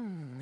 Ah.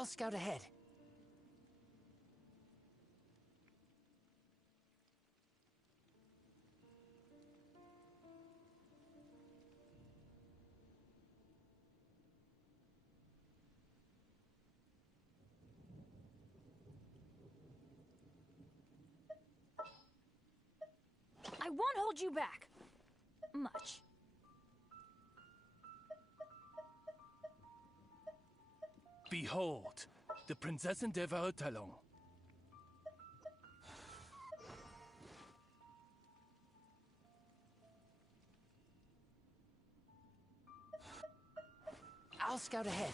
I'll scout ahead. won't hold you back. Much. Behold, the Prinzessin der Verurteilung. I'll scout ahead.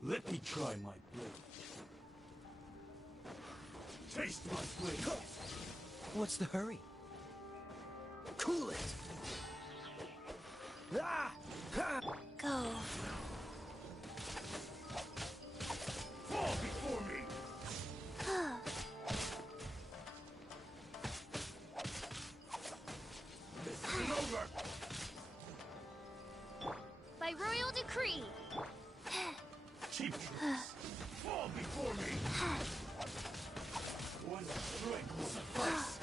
Let me try my blade. Taste my blade. What's the hurry? Cool it! Ah! Ha! Go. Fall before me! This isn't over! By royal decree. Cheap tricks! Fall before me! One strike will suffice!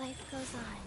Life goes on.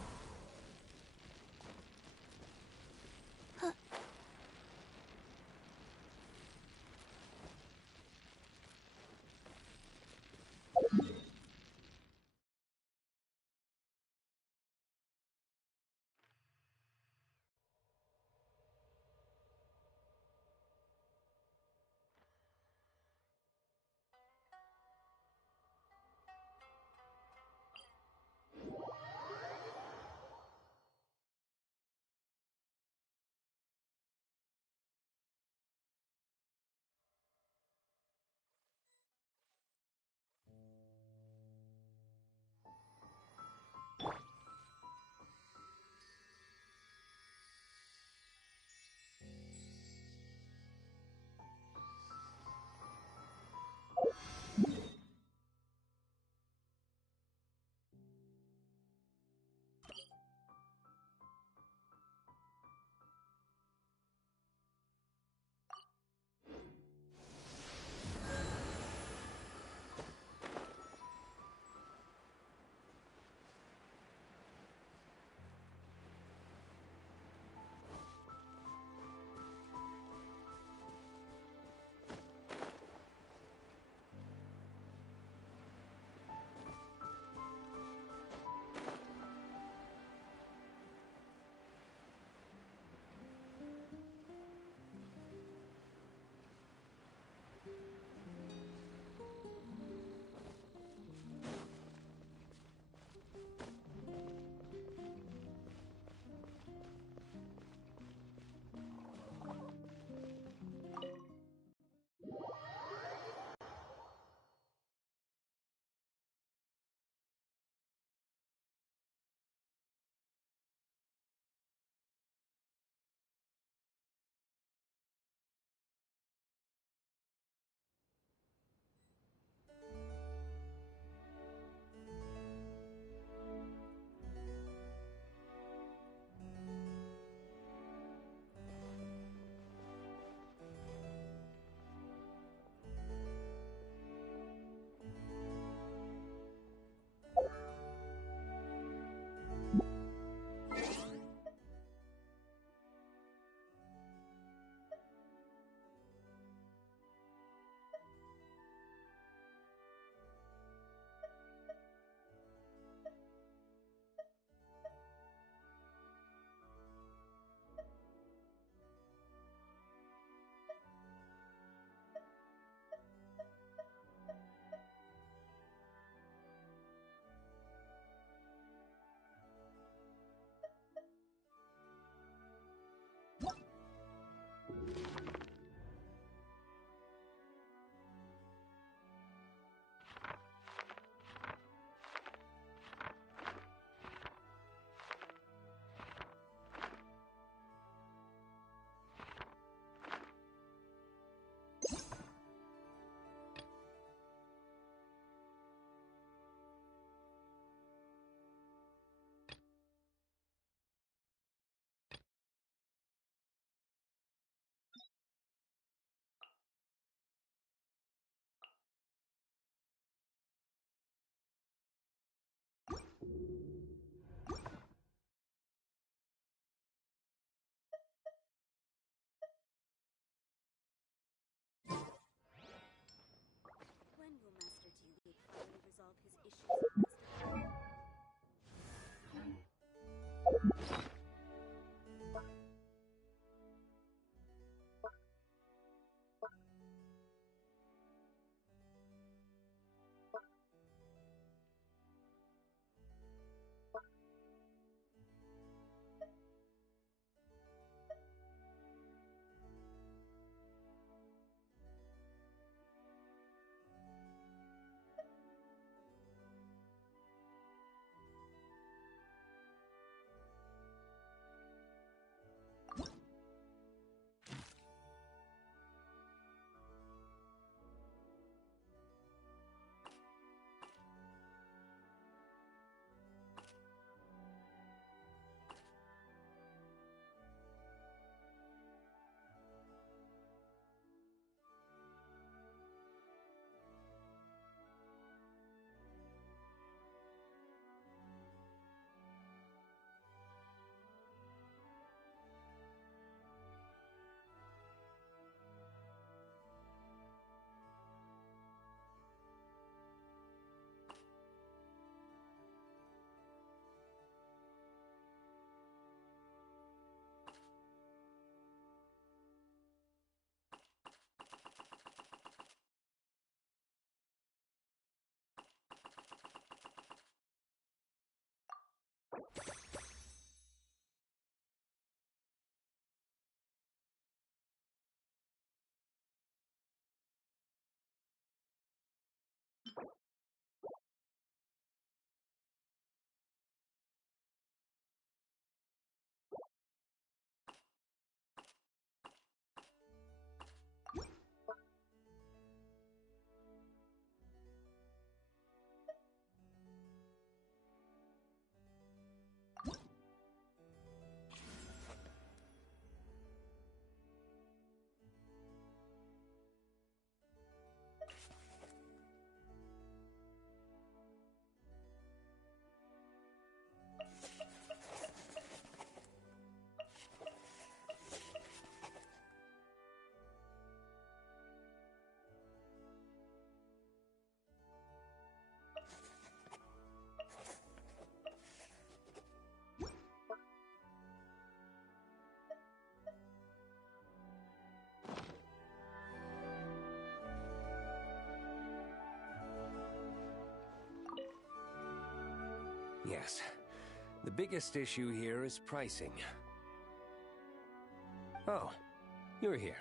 Yes. The biggest issue here is pricing. Oh, you're here.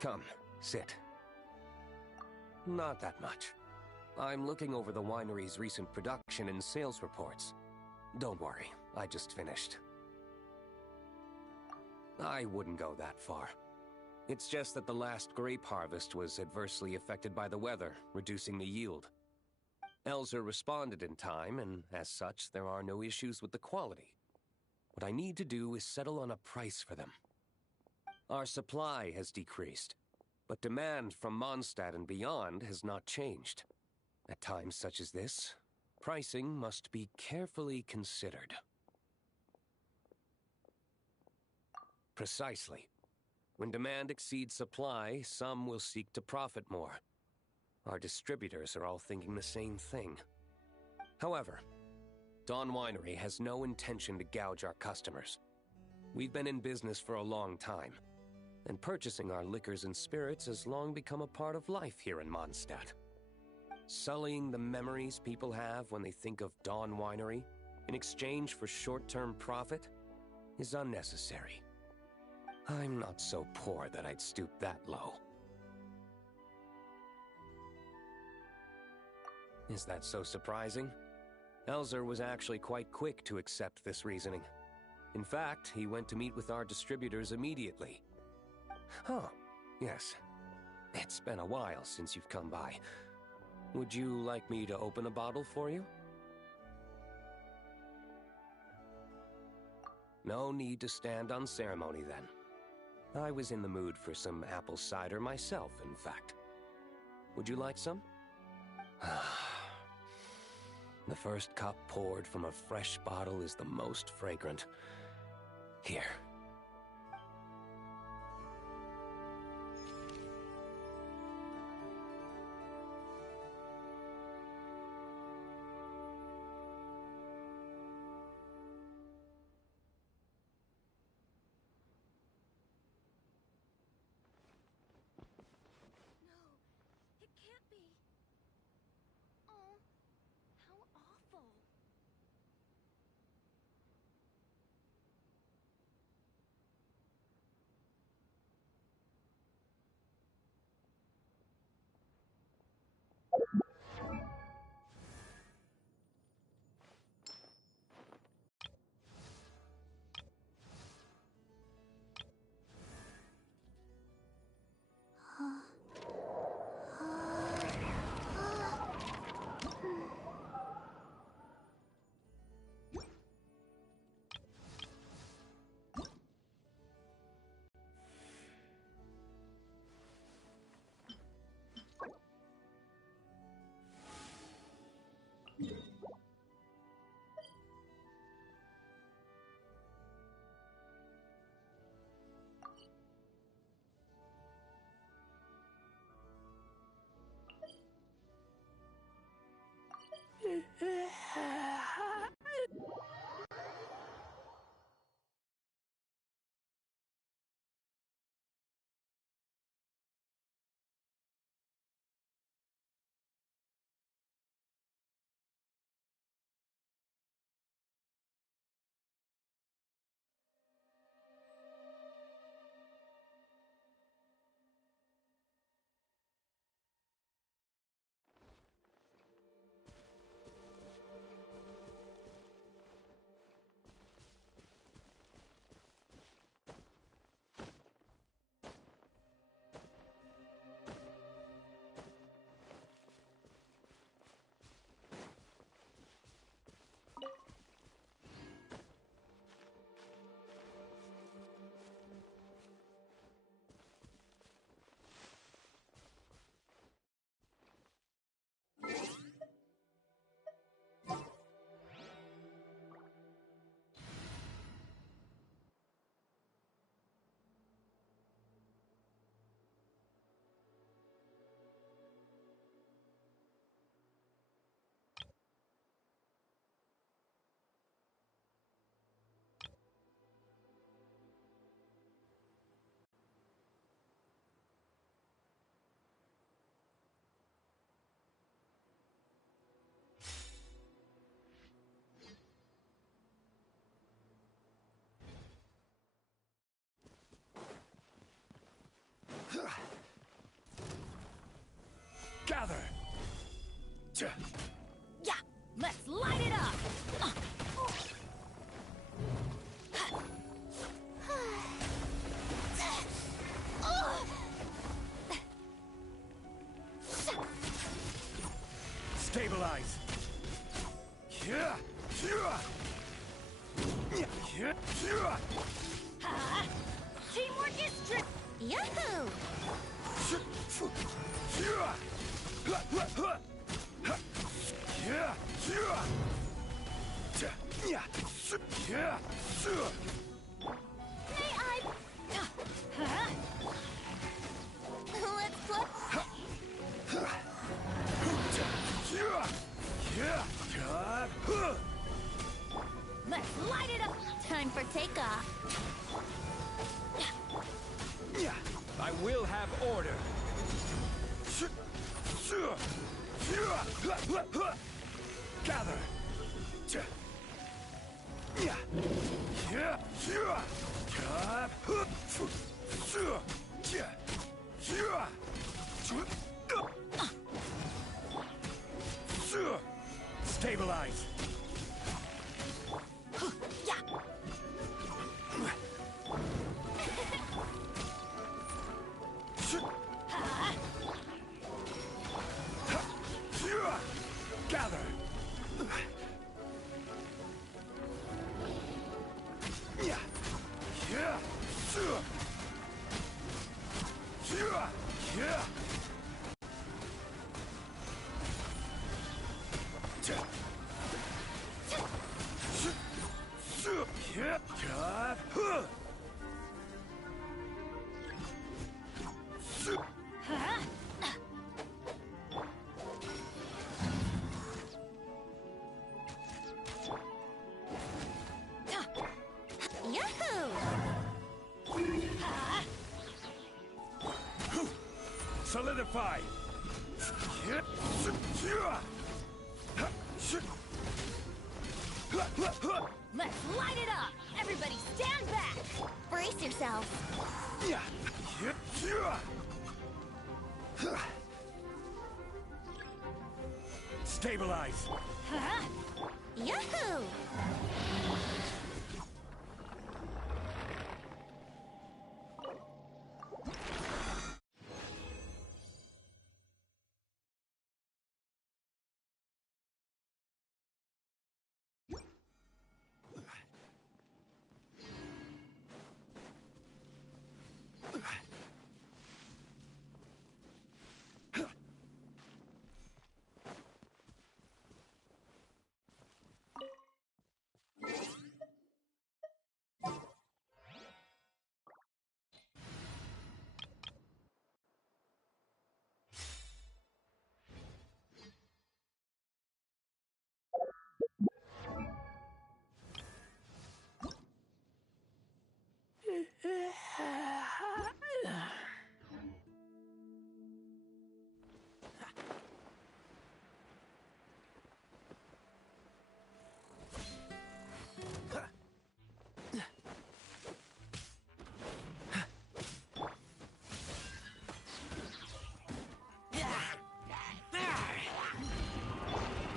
Come, sit. Not that much. I'm looking over the winery's recent production and sales reports. Don't worry, I just finished. I wouldn't go that far. It's just that the last grape harvest was adversely affected by the weather, reducing the yield. Elzer responded in time, and as such, there are no issues with the quality. What I need to do is settle on a price for them. Our supply has decreased, but demand from Mondstadt and beyond has not changed. At times such as this, pricing must be carefully considered. Precisely. When demand exceeds supply, some will seek to profit more. Our distributors are all thinking the same thing. However, Dawn Winery has no intention to gouge our customers. We've been in business for a long time, and purchasing our liquors and spirits has long become a part of life here in Mondstadt. Sullying the memories people have when they think of Dawn Winery in exchange for short-term profit is unnecessary. I'm not so poor that I'd stoop that low. Is that so surprising? Elzer was actually quite quick to accept this reasoning. In fact, he went to meet with our distributors immediately. Oh, yes. It's been a while since you've come by. Would you like me to open a bottle for you? No need to stand on ceremony then. I was in the mood for some apple cider myself, in fact. Would you like some? The first cup poured from a fresh bottle is the most fragrant. Here. No, it can't be. Oh, how awful. Yeah, let's light it up. Stabilize. Teamwork is true. Yahoo! May I? Let's play. Let's light it up. Time for takeoff. I will have order. Gather. Stabilize. Yeah. Gather. Yahoo! Solidify. Let's light it up! Everybody stand back! Brace yourselves! Stabilize. Yahoo!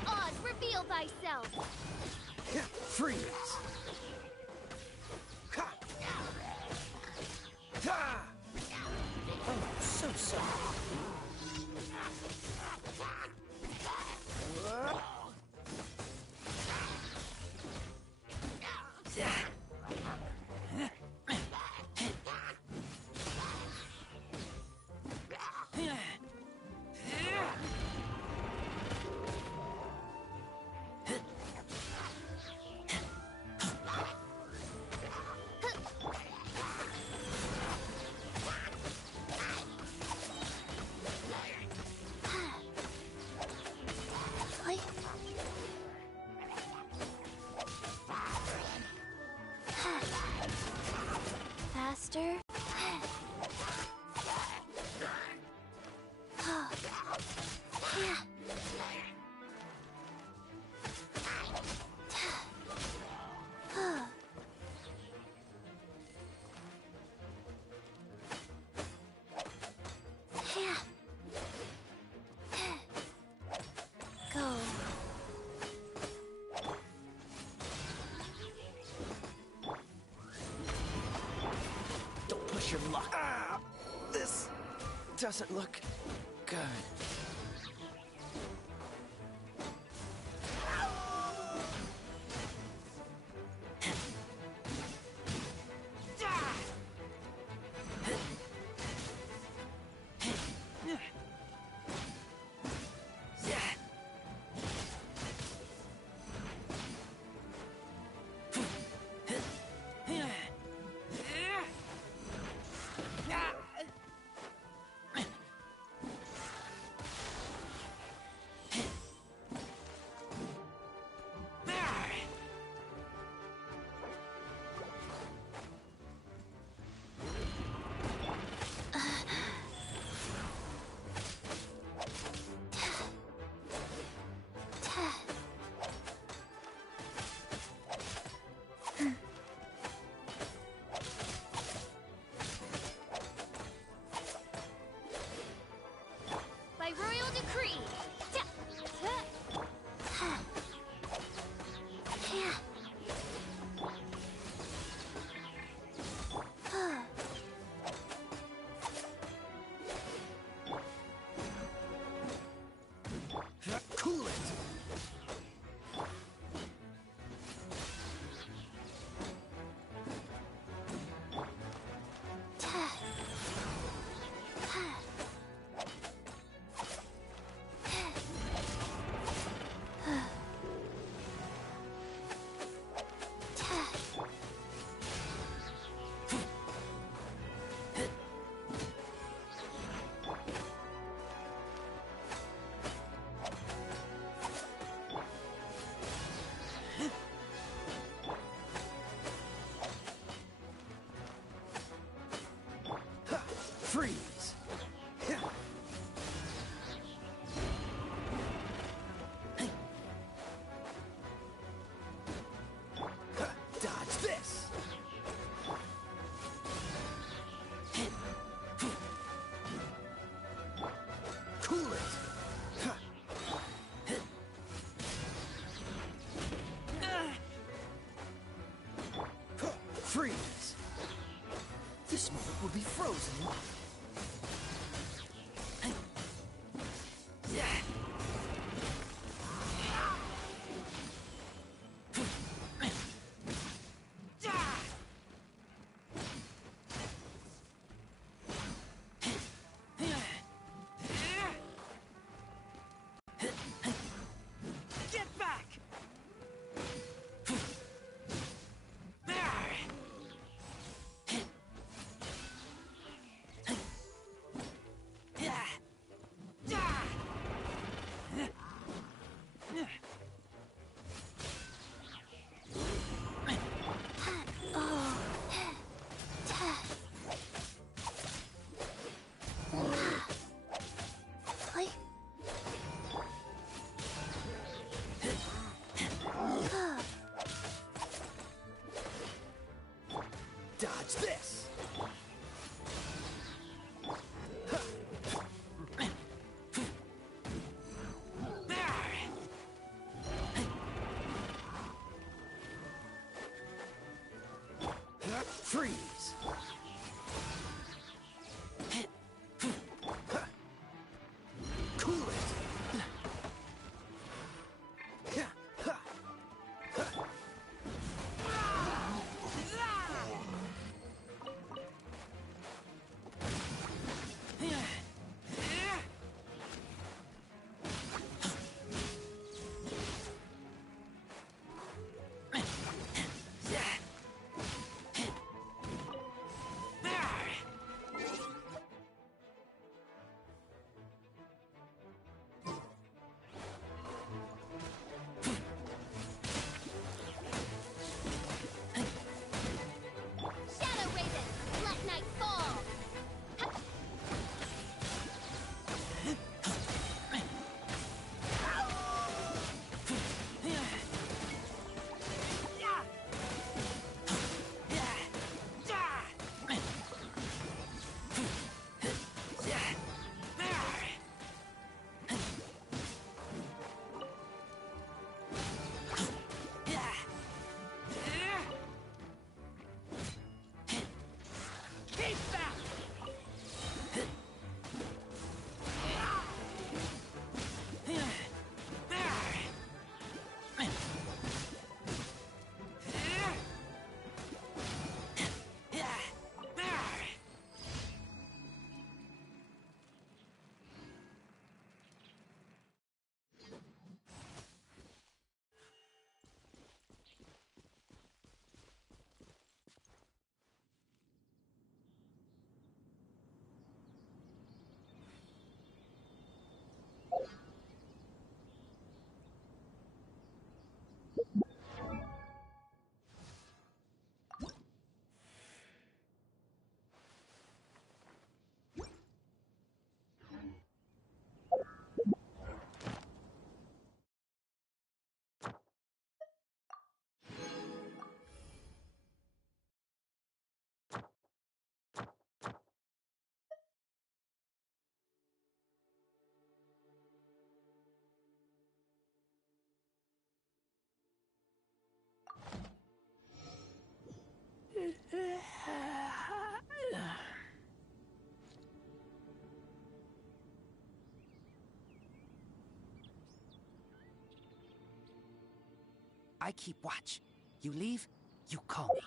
Oz, reveal thyself! Freeze! Oh, so sorry. Test your luck. This doesn't look good. By royal decree. Cool it. Freeze! Dodge this! Cool it! Freeze! This moment will be frozen. Get back! Dodge this! Freeze! Cool it! I keep watch. You leave, you call me.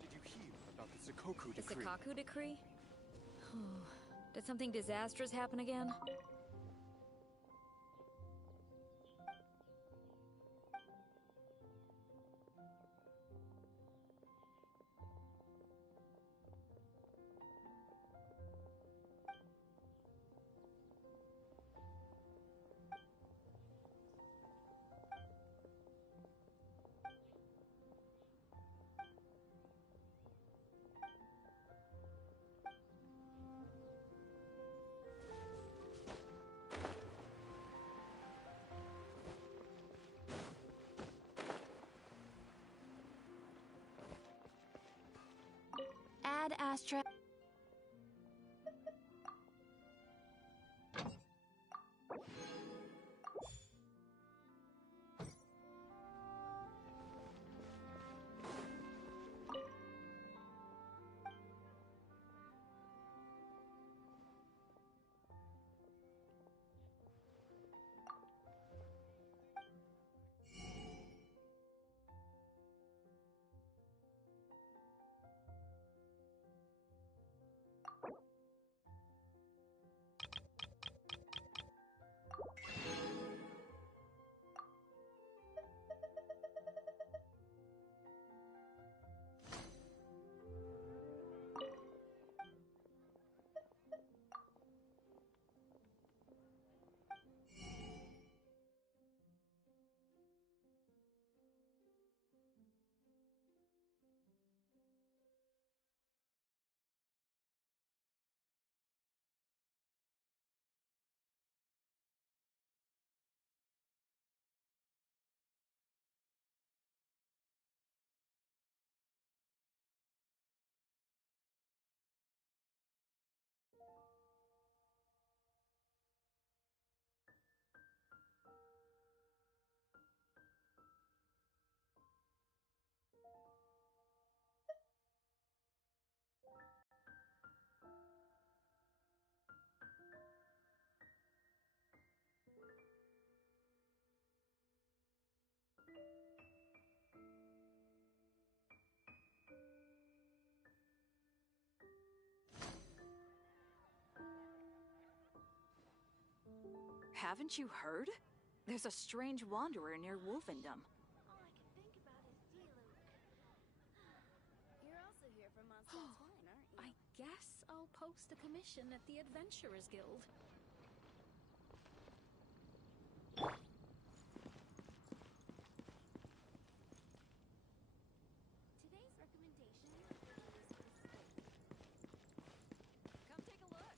Did you hear about the Sakoku The decree? Sakaku decree? Did something disastrous happen again? Ad Astra. Haven't you heard? There's a strange wanderer near Wolfendom. All I can think about is Diluc. You're also here for Mondstadt's wine, aren't you? I guess I'll post a commission at the Adventurers Guild. Today's recommendation is Come take a look.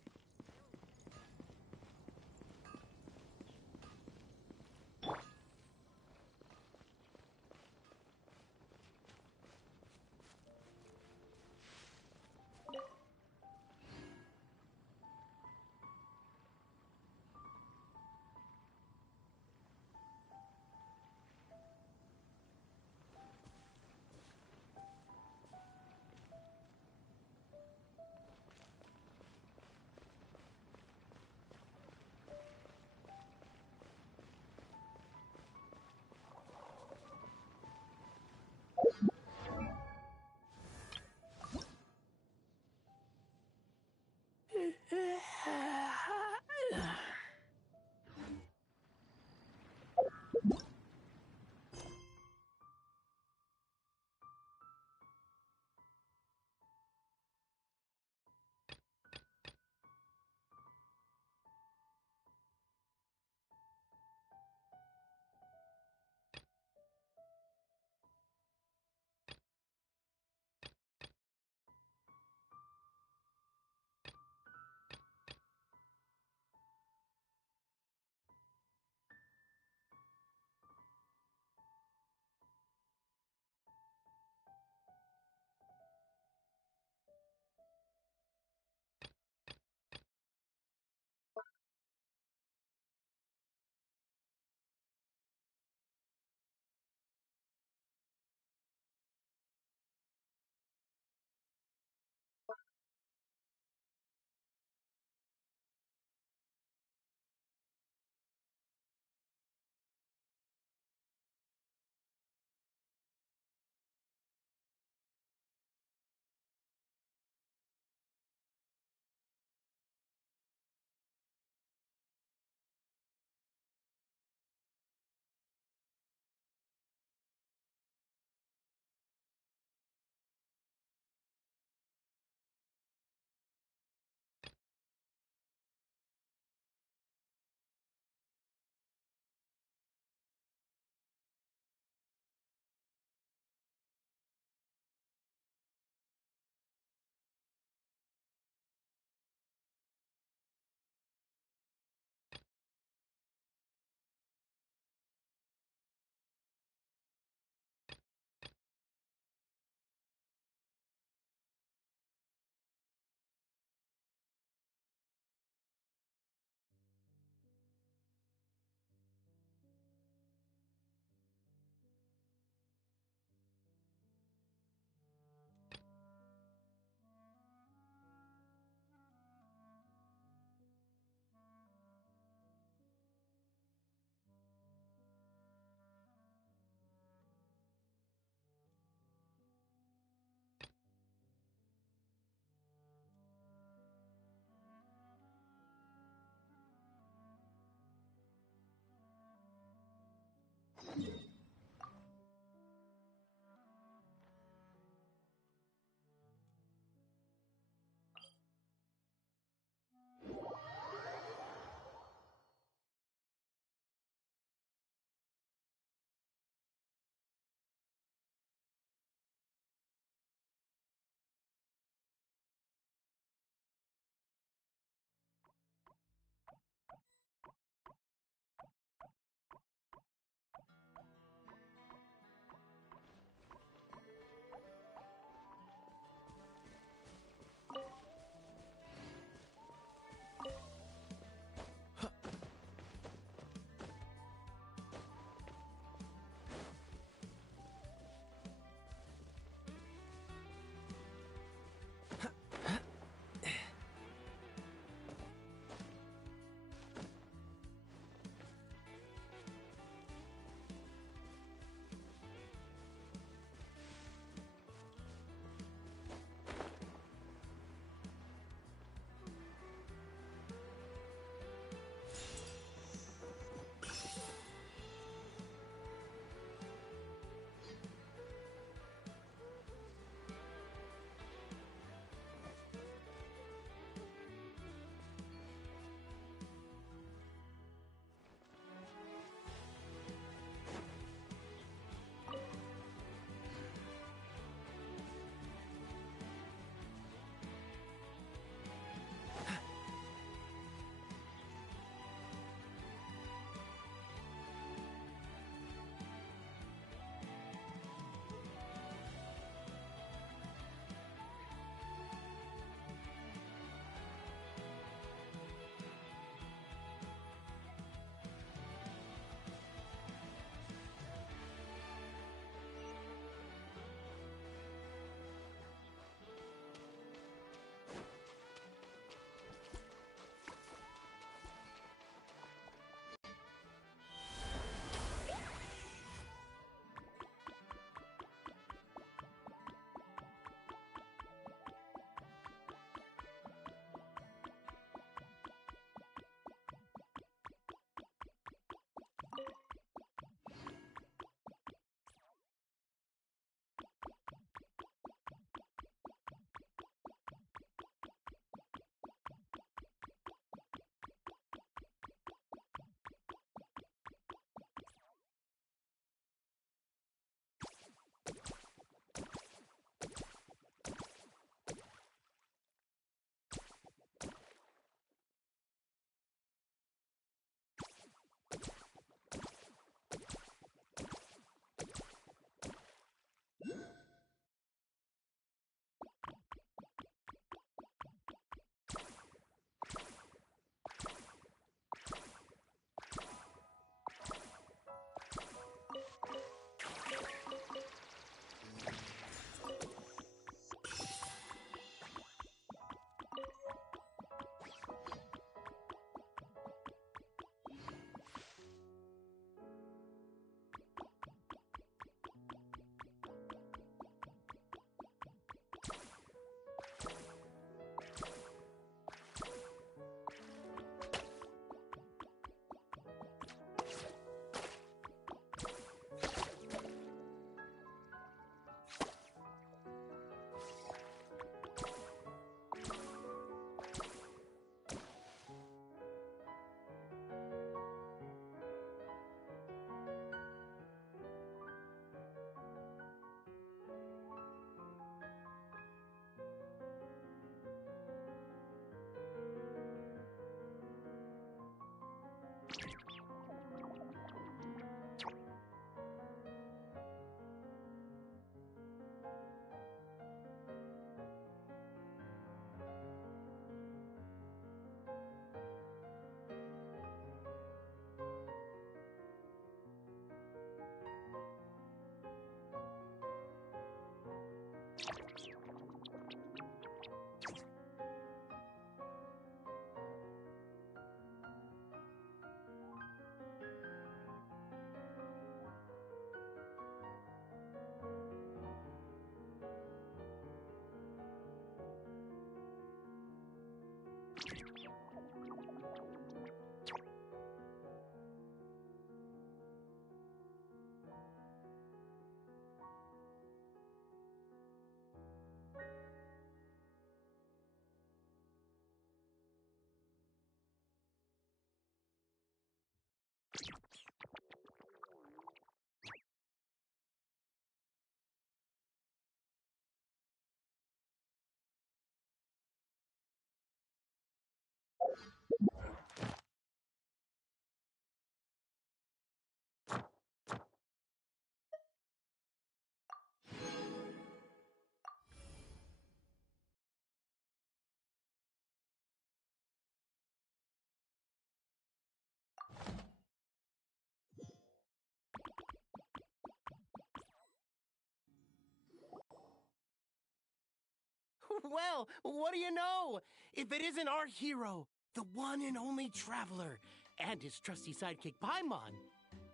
Well, what do you know? If it isn't our hero, the one and only Traveler, and his trusty sidekick Paimon.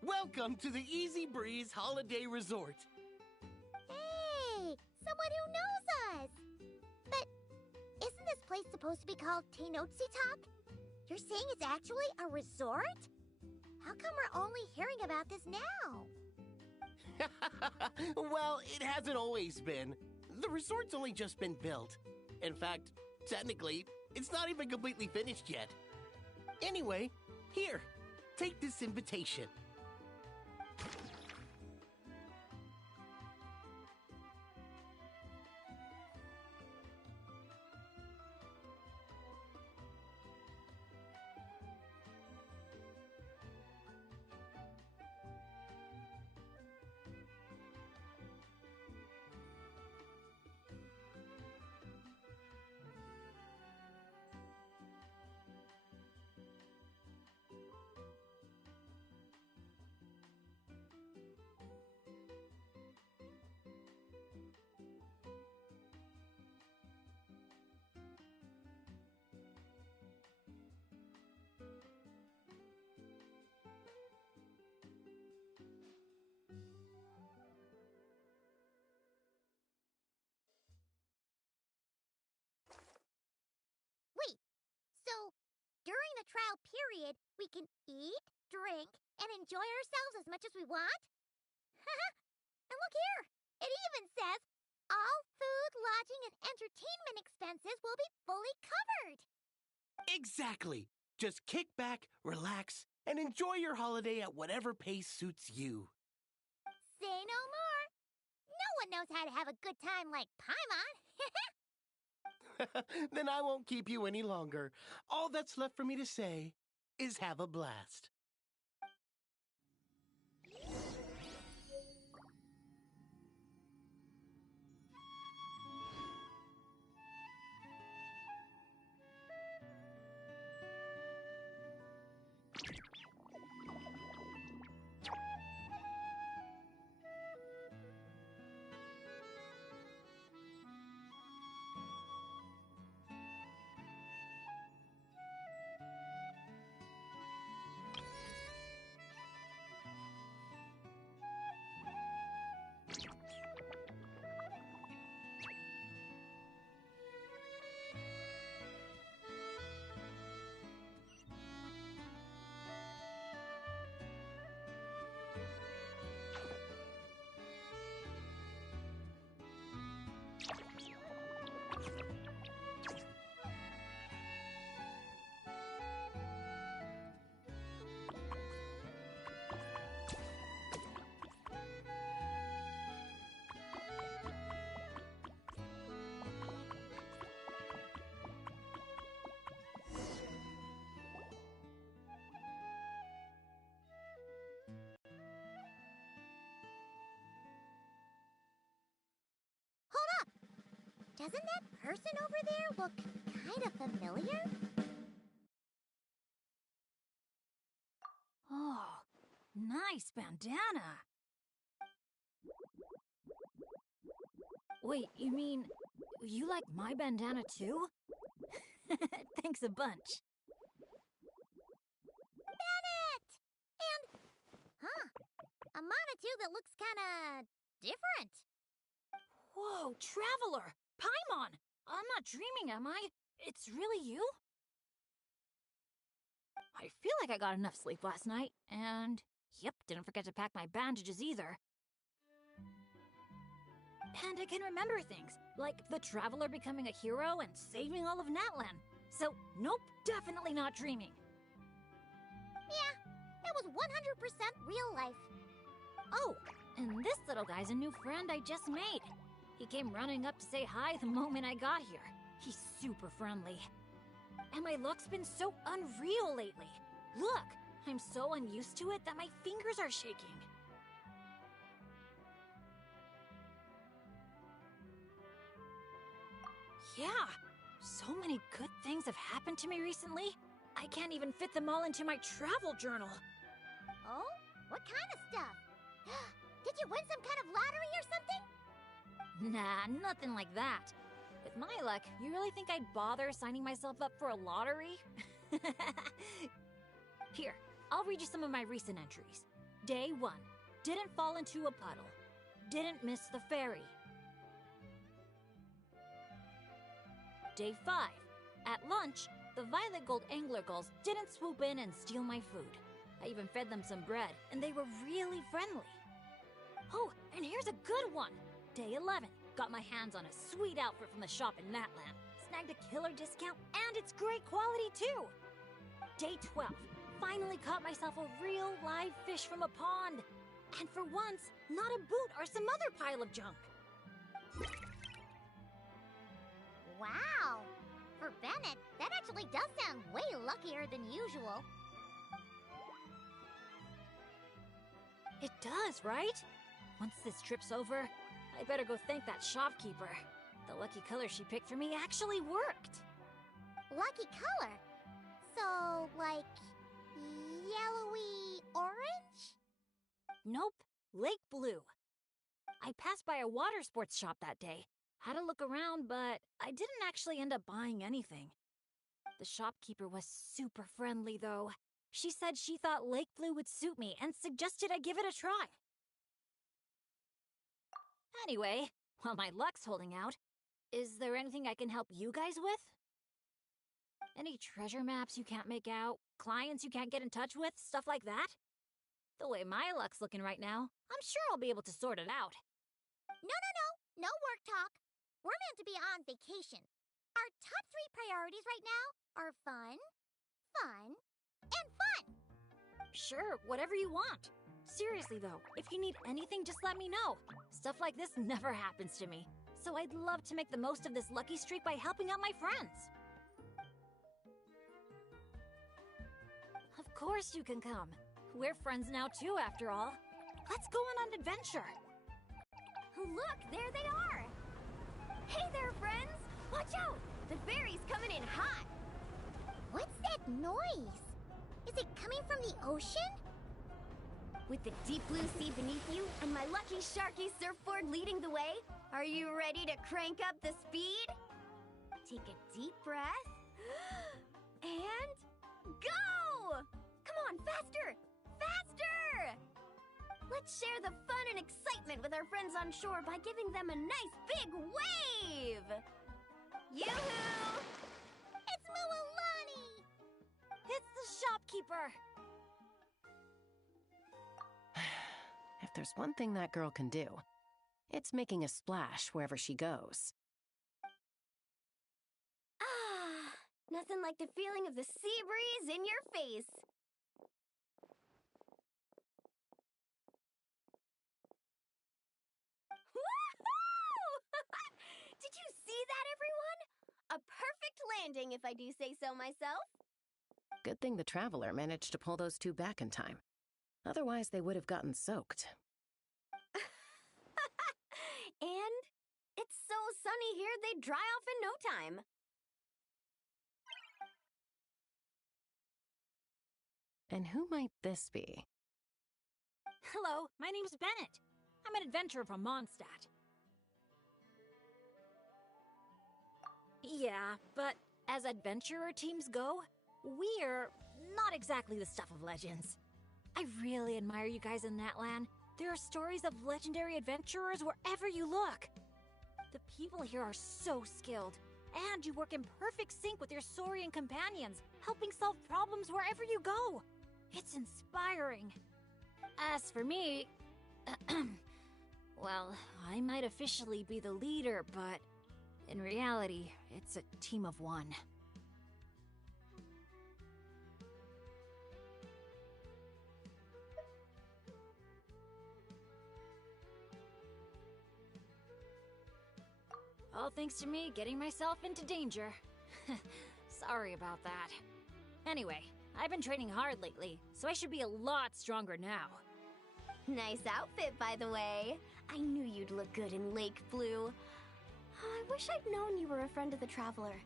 Welcome to the Easy Breeze Holiday Resort. Hey, someone who knows us. But isn't this place supposed to be called Tenochtitlan? You're saying it's actually a resort? How come we're only hearing about this now? Well, it hasn't always been. The resort's only just been built. In fact, technically, it's not even completely finished yet. Anyway, here, take this invitation. Wait, so during the trial period, we can eat, drink, and enjoy ourselves as much as we want? And look here, it even says all food, lodging, and entertainment expenses will be fully covered. Exactly. Just kick back, relax, and enjoy your holiday at whatever pace suits you. Say no more. No one knows how to have a good time like Paimon. Then I won't keep you any longer. All that's left for me to say is have a blast. Doesn't that person over there look kind of familiar? Oh, nice bandana. Wait, you mean you like my bandana too? Thanks a bunch. Bennett! And, a Monotoo that looks kinda different. Whoa, Traveler! Paimon! I'm not dreaming, am I? It's really you? I feel like I got enough sleep last night, and yep, didn't forget to pack my bandages either. And I can remember things, like the Traveler becoming a hero and saving all of Natlan. So, nope, definitely not dreaming. Yeah, that was 100% real life. Oh, and this little guy's a new friend I just made. He came running up to say hi the moment I got here. He's super friendly. And my luck's been so unreal lately. Look, I'm so unused to it that my fingers are shaking. Yeah, so many good things have happened to me recently. I can't even fit them all into my travel journal. Oh? What kind of stuff? Did you win some kind of lottery or something? Nah, nothing like that. With my luck, you really think I'd bother signing myself up for a lottery? Here, I'll read you some of my recent entries. Day 1. Didn't fall into a puddle. Didn't miss the ferry. Day 5. At lunch, the Violet Gold Angler Gulls didn't swoop in and steal my food. I even fed them some bread, and they were really friendly. Oh, and here's a good one! Day 11. Got my hands on a sweet outfit from the shop in Natland. Snagged a killer discount, and it's great quality too! Day 12. Finally caught myself a real live fish from a pond. And for once, not a boot or some other pile of junk. Wow! For Bennett, that actually does sound way luckier than usual. It does, right? Once this trip's over, I better go thank that shopkeeper. The lucky color she picked for me actually worked. Lucky color? So, like, yellowy orange? Nope, lake blue. I passed by a water sports shop that day. Had a look around, but I didn't actually end up buying anything. The shopkeeper was super friendly, though. She said she thought lake blue would suit me and suggested I give it a try. Anyway, while my luck's holding out, is there anything I can help you guys with? Any treasure maps you can't make out? Clients you can't get in touch with? Stuff like that? The way my luck's looking right now, I'm sure I'll be able to sort it out. No work talk. We're meant to be on vacation. Our top 3 priorities right now are fun, fun, and fun. Sure, whatever you want. Seriously though, if you need anything, just let me know. Stuff like this never happens to me. So I'd love to make the most of this lucky streak by helping out my friends. Of course you can come. We're friends now too, after all. Let's go on an adventure. Look, there they are! Hey there, friends! Watch out! The ferry's coming in hot! What's that noise? Is it coming from the ocean? With the deep blue sea beneath you and my lucky Sharky surfboard leading the way, are you ready to crank up the speed? Take a deep breath. And go! Come on, faster! Faster! Let's share the fun and excitement with our friends on shore by giving them a nice big wave! Yoo-hoo! It's Mualani! It's the shopkeeper! If there's one thing that girl can do, it's making a splash wherever she goes. Ah, nothing like the feeling of the sea breeze in your face. Did you see that, everyone? A perfect landing, if I do say so myself. Good thing the Traveler managed to pull those 2 back in time. Otherwise, they would have gotten soaked. And it's so sunny here, they'd dry off in no time. And who might this be? Hello, my name's Bennett. I'm an adventurer from Mondstadt. Yeah, but as adventurer teams go, we're not exactly the stuff of legends. I really admire you guys in Natland. There are stories of legendary adventurers wherever you look. The people here are so skilled, and you work in perfect sync with your Saurian companions, helping solve problems wherever you go. It's inspiring. As for me, well, I might officially be the leader, but in reality, it's a team of one. All thanks to me getting myself into danger. Sorry about that. Anyway, I've been training hard lately, so I should be a lot stronger now. Nice outfit, by the way. I knew you'd look good in lake blue. I wish I'd known you were a friend of the Traveler.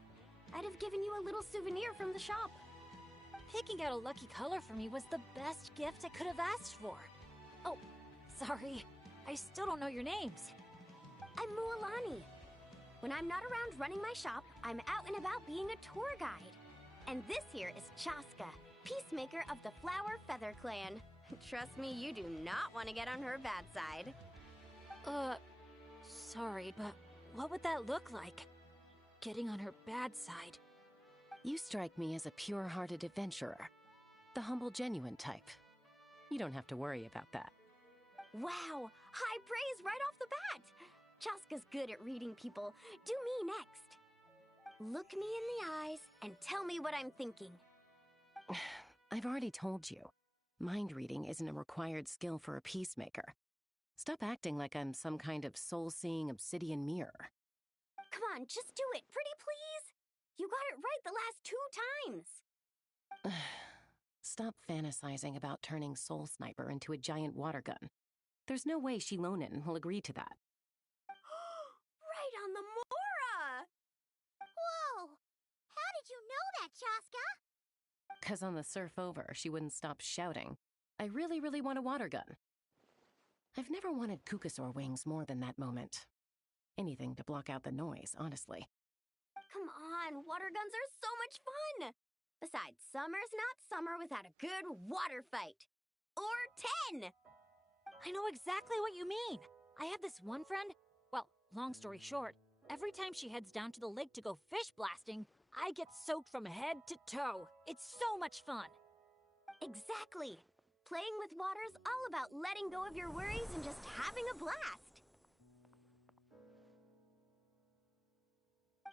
I'd have given you a little souvenir from the shop. Picking out a lucky color for me was the best gift I could have asked for. Oh, sorry. I still don't know your names. I'm Mualani. When I'm not around running my shop, I'm out and about being a tour guide. And this here is Chaska, peacemaker of the Flower Feather Clan. Trust me, you do not want to get on her bad side. Sorry, but what would that look like? Getting on her bad side. You strike me as a pure-hearted adventurer. The humble, genuine type. You don't have to worry about that. Wow! High praise right off the bat! Chaska's good at reading people. Do me next. Look me in the eyes and tell me what I'm thinking. I've already told you. Mind reading isn't a required skill for a peacemaker. Stop acting like I'm some kind of soul-seeing obsidian mirror. Come on, just do it, pretty please! You got it right the last 2 times! Stop fantasizing about turning Soul Sniper into a giant water gun. There's no way Shilonin will agree to that. Right on the Mora! Whoa! How did you know that, Chaska? 'Cause on the surf over, she wouldn't stop shouting, "I really, really want a water gun." I've never wanted Kukasaur wings more than that moment. Anything to block out the noise, honestly. Come on, water guns are so much fun! Besides, summer's not summer without a good water fight. Or 10! I know exactly what you mean. I have this one friend. Well, long story short, every time she heads down to the lake to go fish blasting, I get soaked from head to toe. It's so much fun. Exactly. Playing with water's all about letting go of your worries and just having a blast.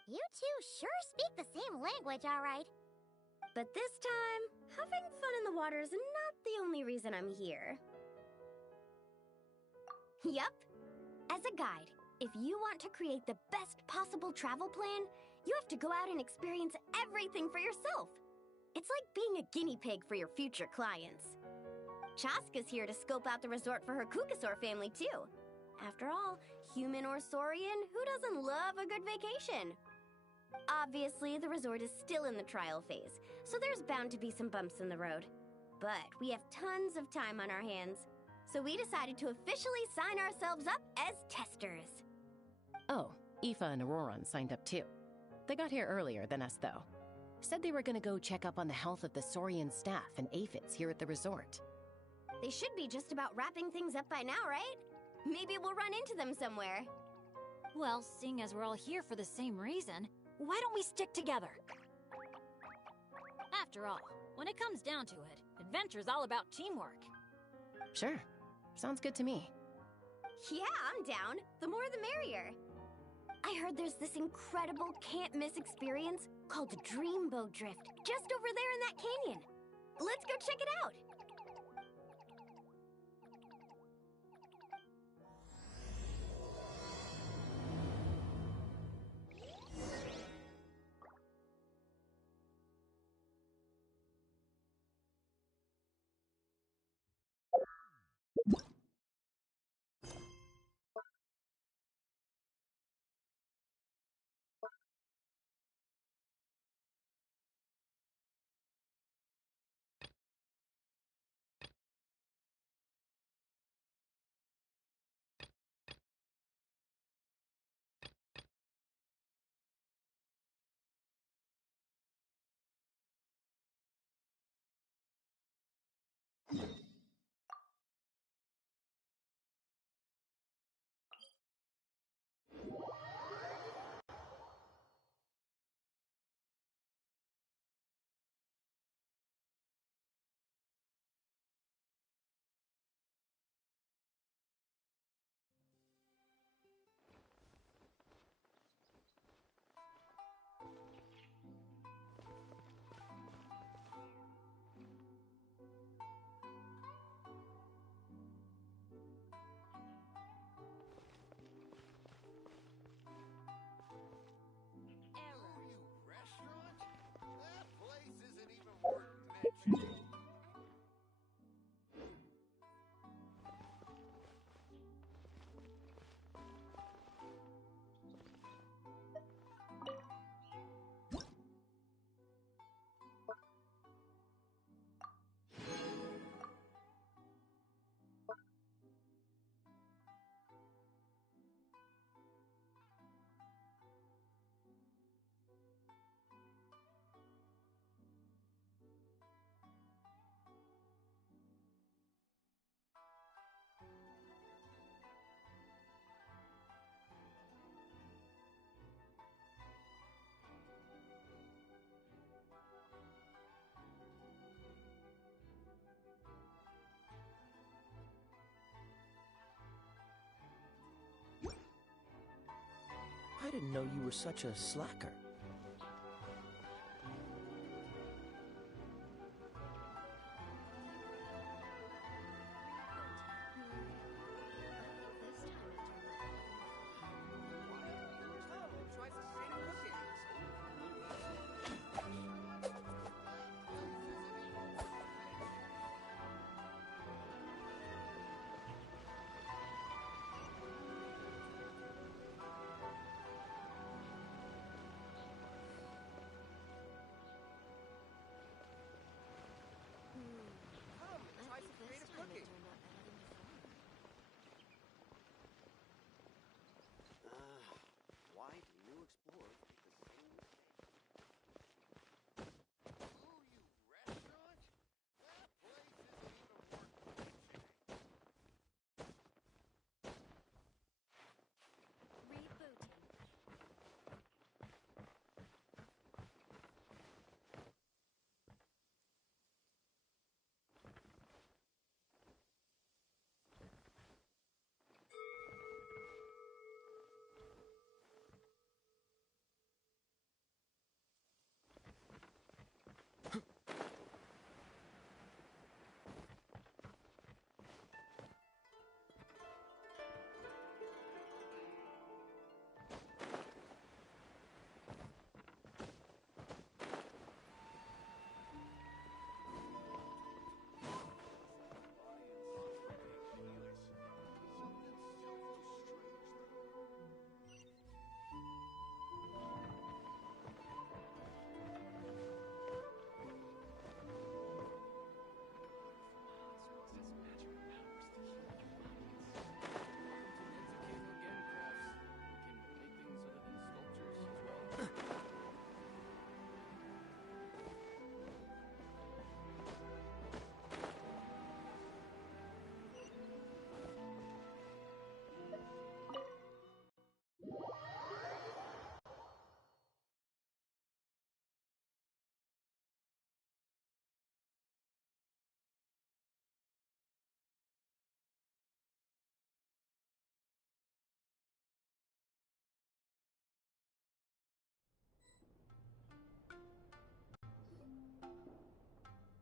You two sure speak the same language, all right. But this time, having fun in the water is not the only reason I'm here. Yup. As a guide, if you want to create the best possible travel plan, you have to go out and experience everything for yourself. It's like being a guinea pig for your future clients. Chaska's here to scope out the resort for her Kukasaur family, too. After all, human or saurian, who doesn't love a good vacation? Obviously, the resort is still in the trial phase, so there's bound to be some bumps in the road. But we have tons of time on our hands, so we decided to officially sign ourselves up as testers. Oh, Aoife and Auroran signed up too. They got here earlier than us, though. Said they were gonna go check up on the health of the Saurian staff and aphids here at the resort. They should be just about wrapping things up by now, right? Maybe we'll run into them somewhere. Well, seeing as we're all here for the same reason, why don't we stick together? After all, when it comes down to it, adventure's all about teamwork. Sure. Sounds good to me. Yeah, I'm down. The more the merrier. I heard there's this incredible can't-miss experience called Dreamboat Drift just over there in that canyon. Let's go check it out. didn't know you were such a slacker.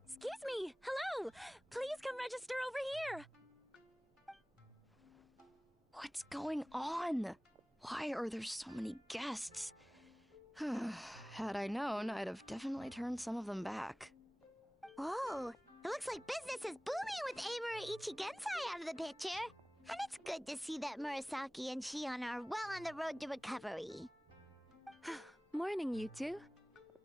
Excuse me! Hello! Please come register over here! What's going on? Why are there so many guests? Had I known, I'd have definitely turned some of them back. Oh, it looks like business is booming with Amura Ichigensai out of the picture. And it's good to see that Murasaki and Shion are well on the road to recovery. Morning, you two.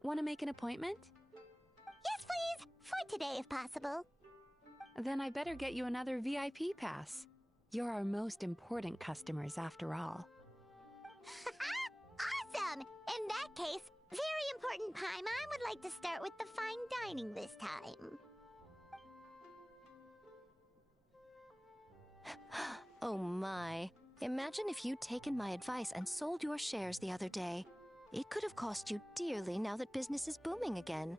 Want to make an appointment? Yes, please! For today, if possible. Then I better get you another VIP pass. You're our most important customers, after all. Awesome! In that case, very important Paimon would like to start with the fine dining this time. Oh my. Imagine if you'd taken my advice and sold your shares the other day. It could have cost you dearly now that business is booming again.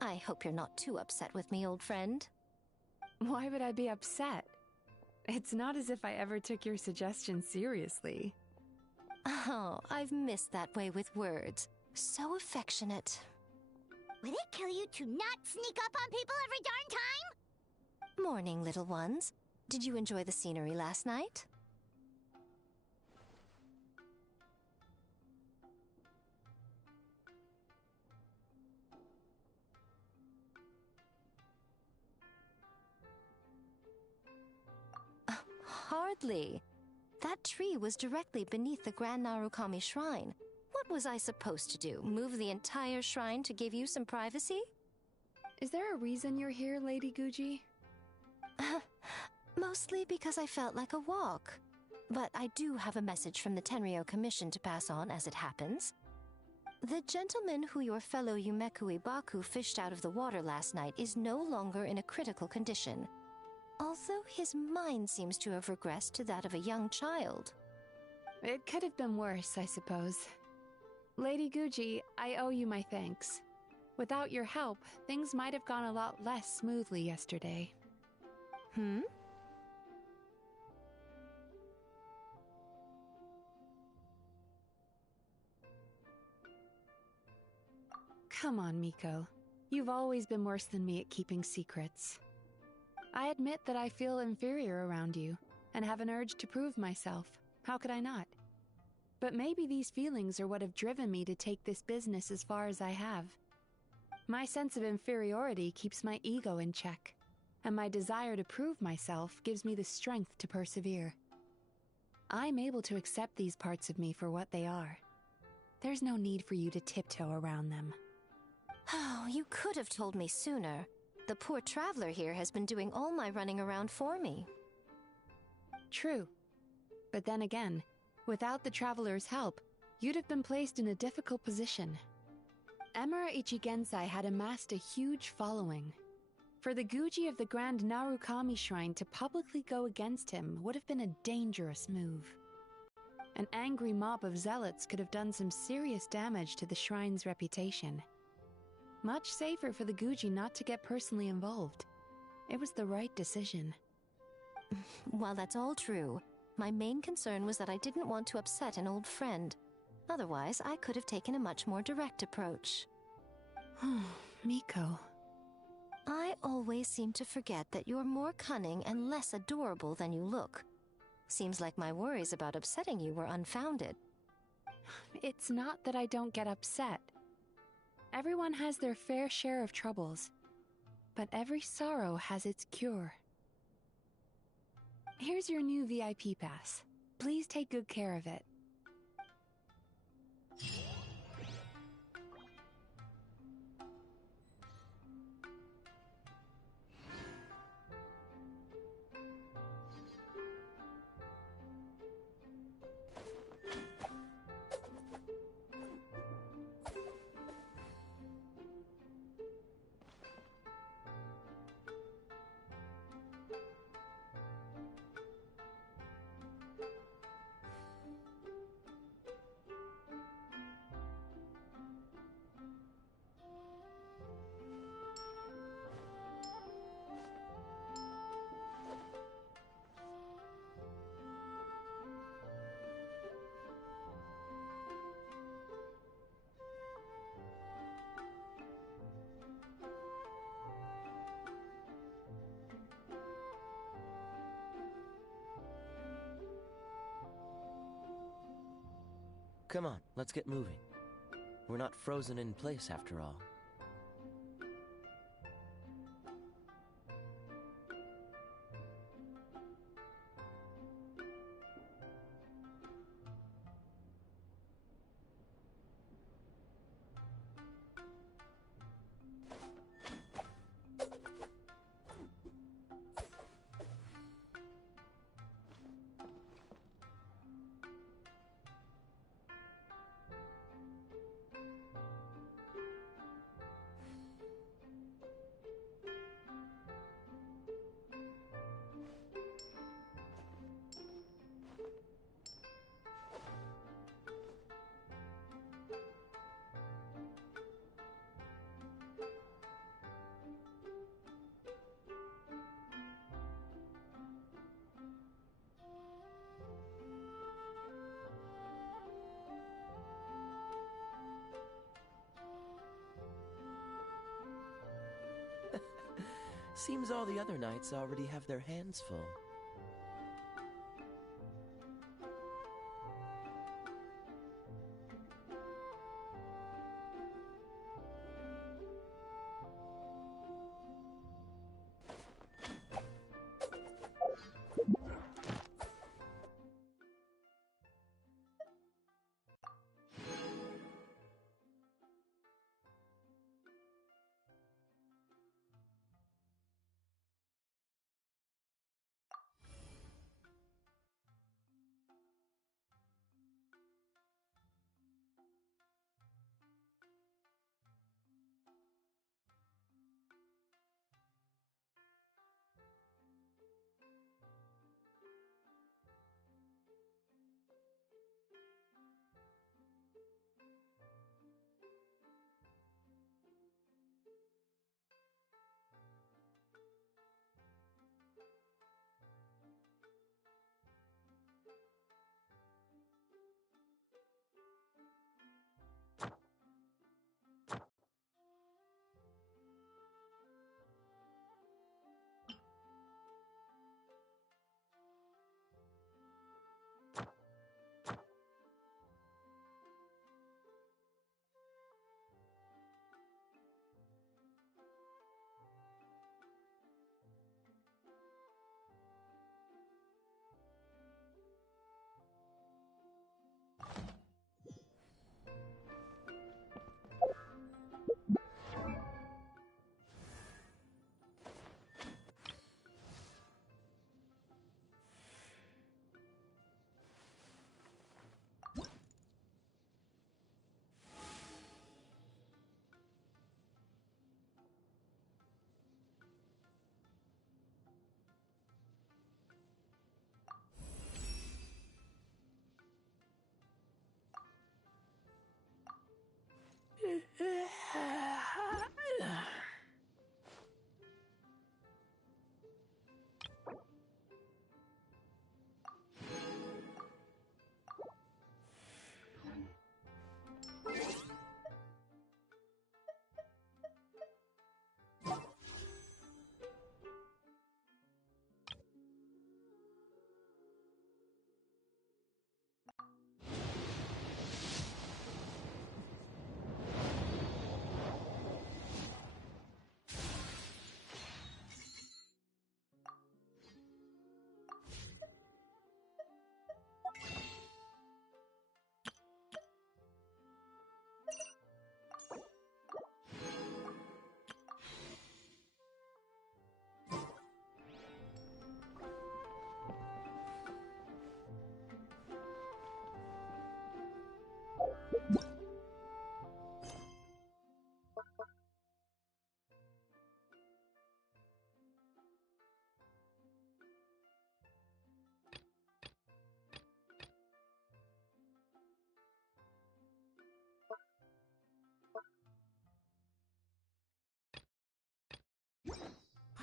I hope you're not too upset with me, old friend. Why would I be upset? It's not as if I ever took your suggestion seriously. Oh, I've missed that way with words. So affectionate. Would it kill you to not sneak up on people every darn time? Morning, little ones. Did you enjoy the scenery last night? Hardly. That tree was directly beneath the Grand Narukami Shrine. What was I supposed to do? Move the entire shrine to give you some privacy? Is there a reason you're here, Lady Guji? Mostly because I felt like a walk. But I do have a message from the Tenryo Commission to pass on as it happens. The gentleman who your fellow Yumeku Ibaku fished out of the water last night is no longer in a critical condition. Although his mind seems to have regressed to that of a young child. It could have been worse, I suppose. Lady Guji, I owe you my thanks. Without your help, things might have gone a lot less smoothly yesterday. Hmm? Come on, Miko. You've always been worse than me at keeping secrets. I admit that I feel inferior around you, and have an urge to prove myself. How could I not? But maybe these feelings are what have driven me to take this business as far as I have. My sense of inferiority keeps my ego in check, and my desire to prove myself gives me the strength to persevere. I'm able to accept these parts of me for what they are. There's no need for you to tiptoe around them. Oh, you could have told me sooner. The poor traveler here has been doing all my running around for me. True. But then again, without the traveler's help, you'd have been placed in a difficult position. Emira Ichigensai had amassed a huge following. For the Guji of the Grand Narukami Shrine to publicly go against him would have been a dangerous move. An angry mob of zealots could have done some serious damage to the shrine's reputation. Much safer for the Guji not to get personally involved. It was the right decision. While that's all true, my main concern was that I didn't want to upset an old friend. Otherwise, I could have taken a much more direct approach. Miko. I always seem to forget that you're more cunning and less adorable than you look. Seems like my worries about upsetting you were unfounded. It's not that I don't get upset. Everyone has their fair share of troubles, but every sorrow has its cure. Here's your new VIP pass. Please take good care of it. Come on, let's get moving. We're not frozen in place after all. Seems all the other knights already have their hands full.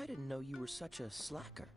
I didn't know you were such a slacker.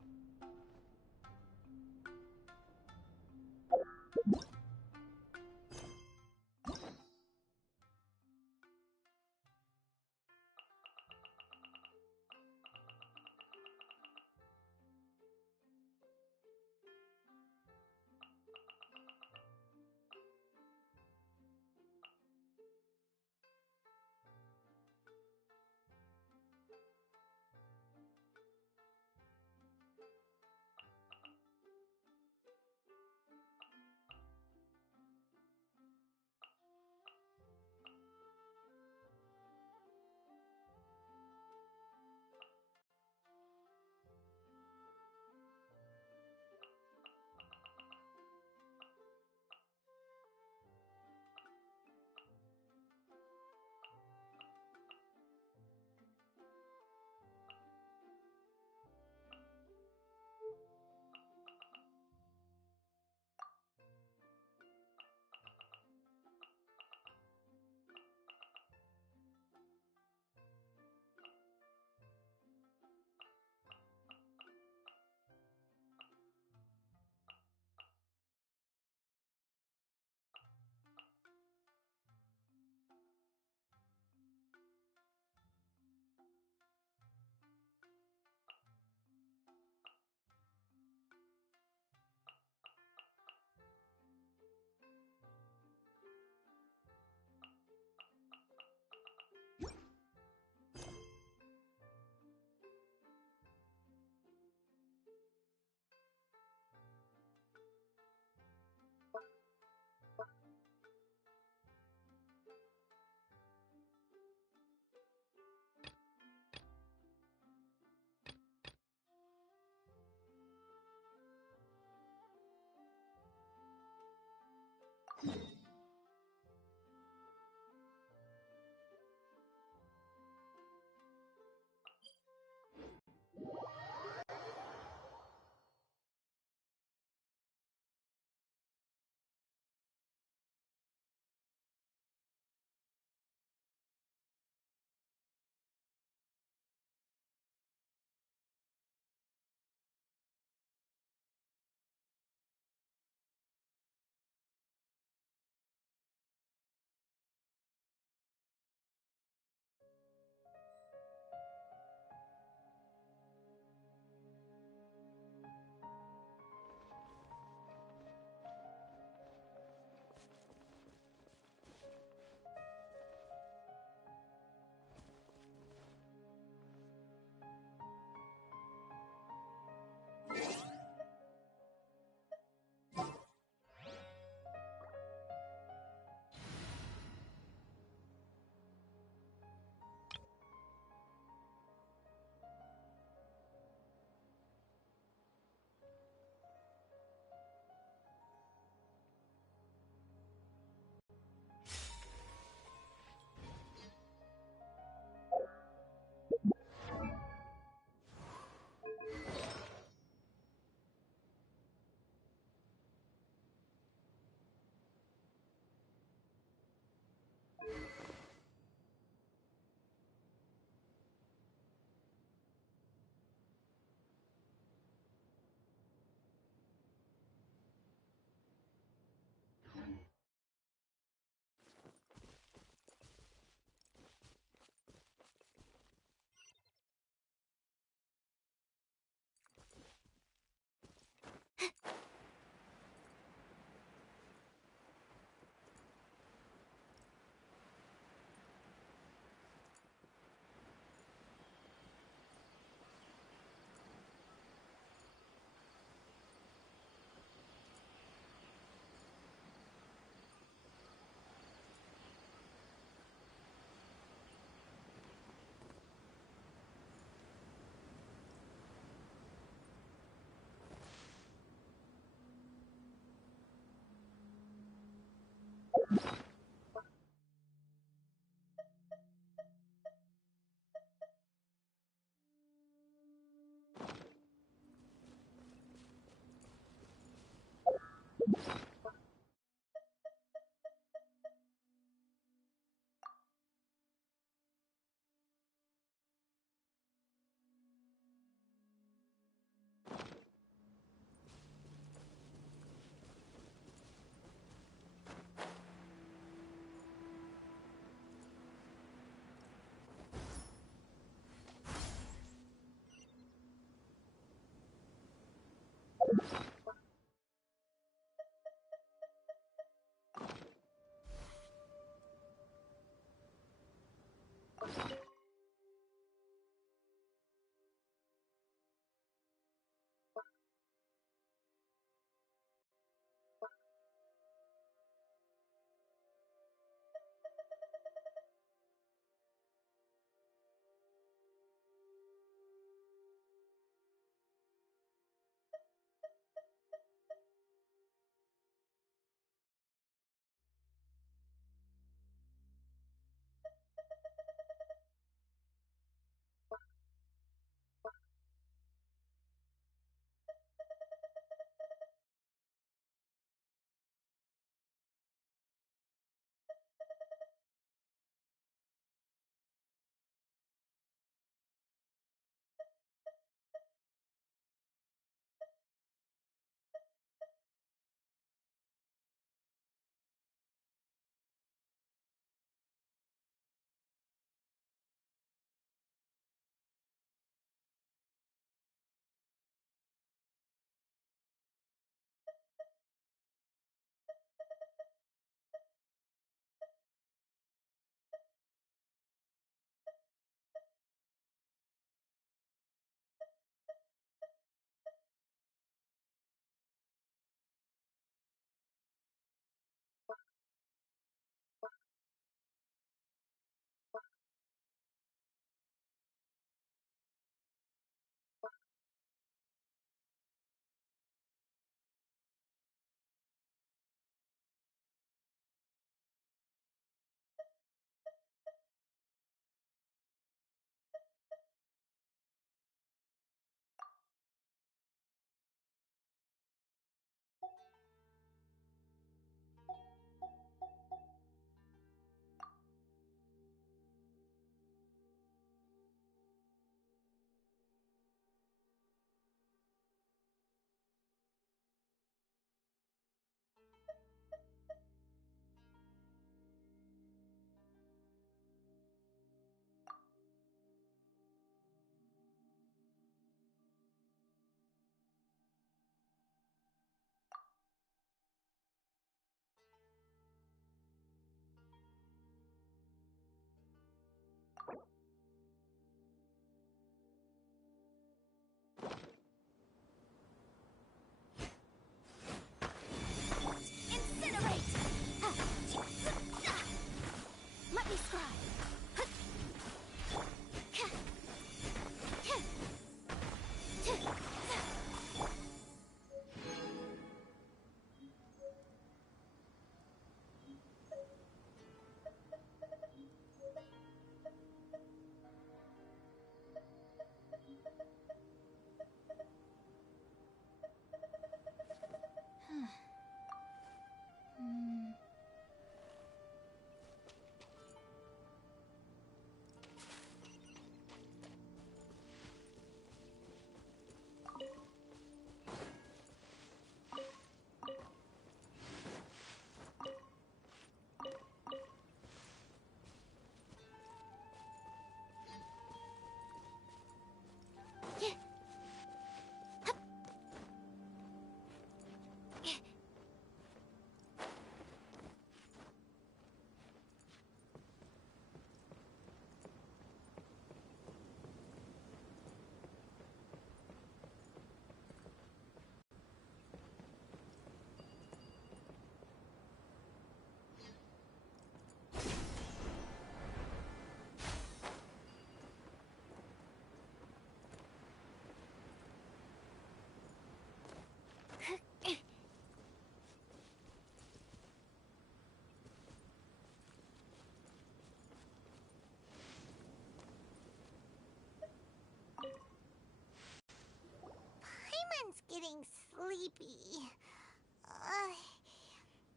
Paimon's getting sleepy.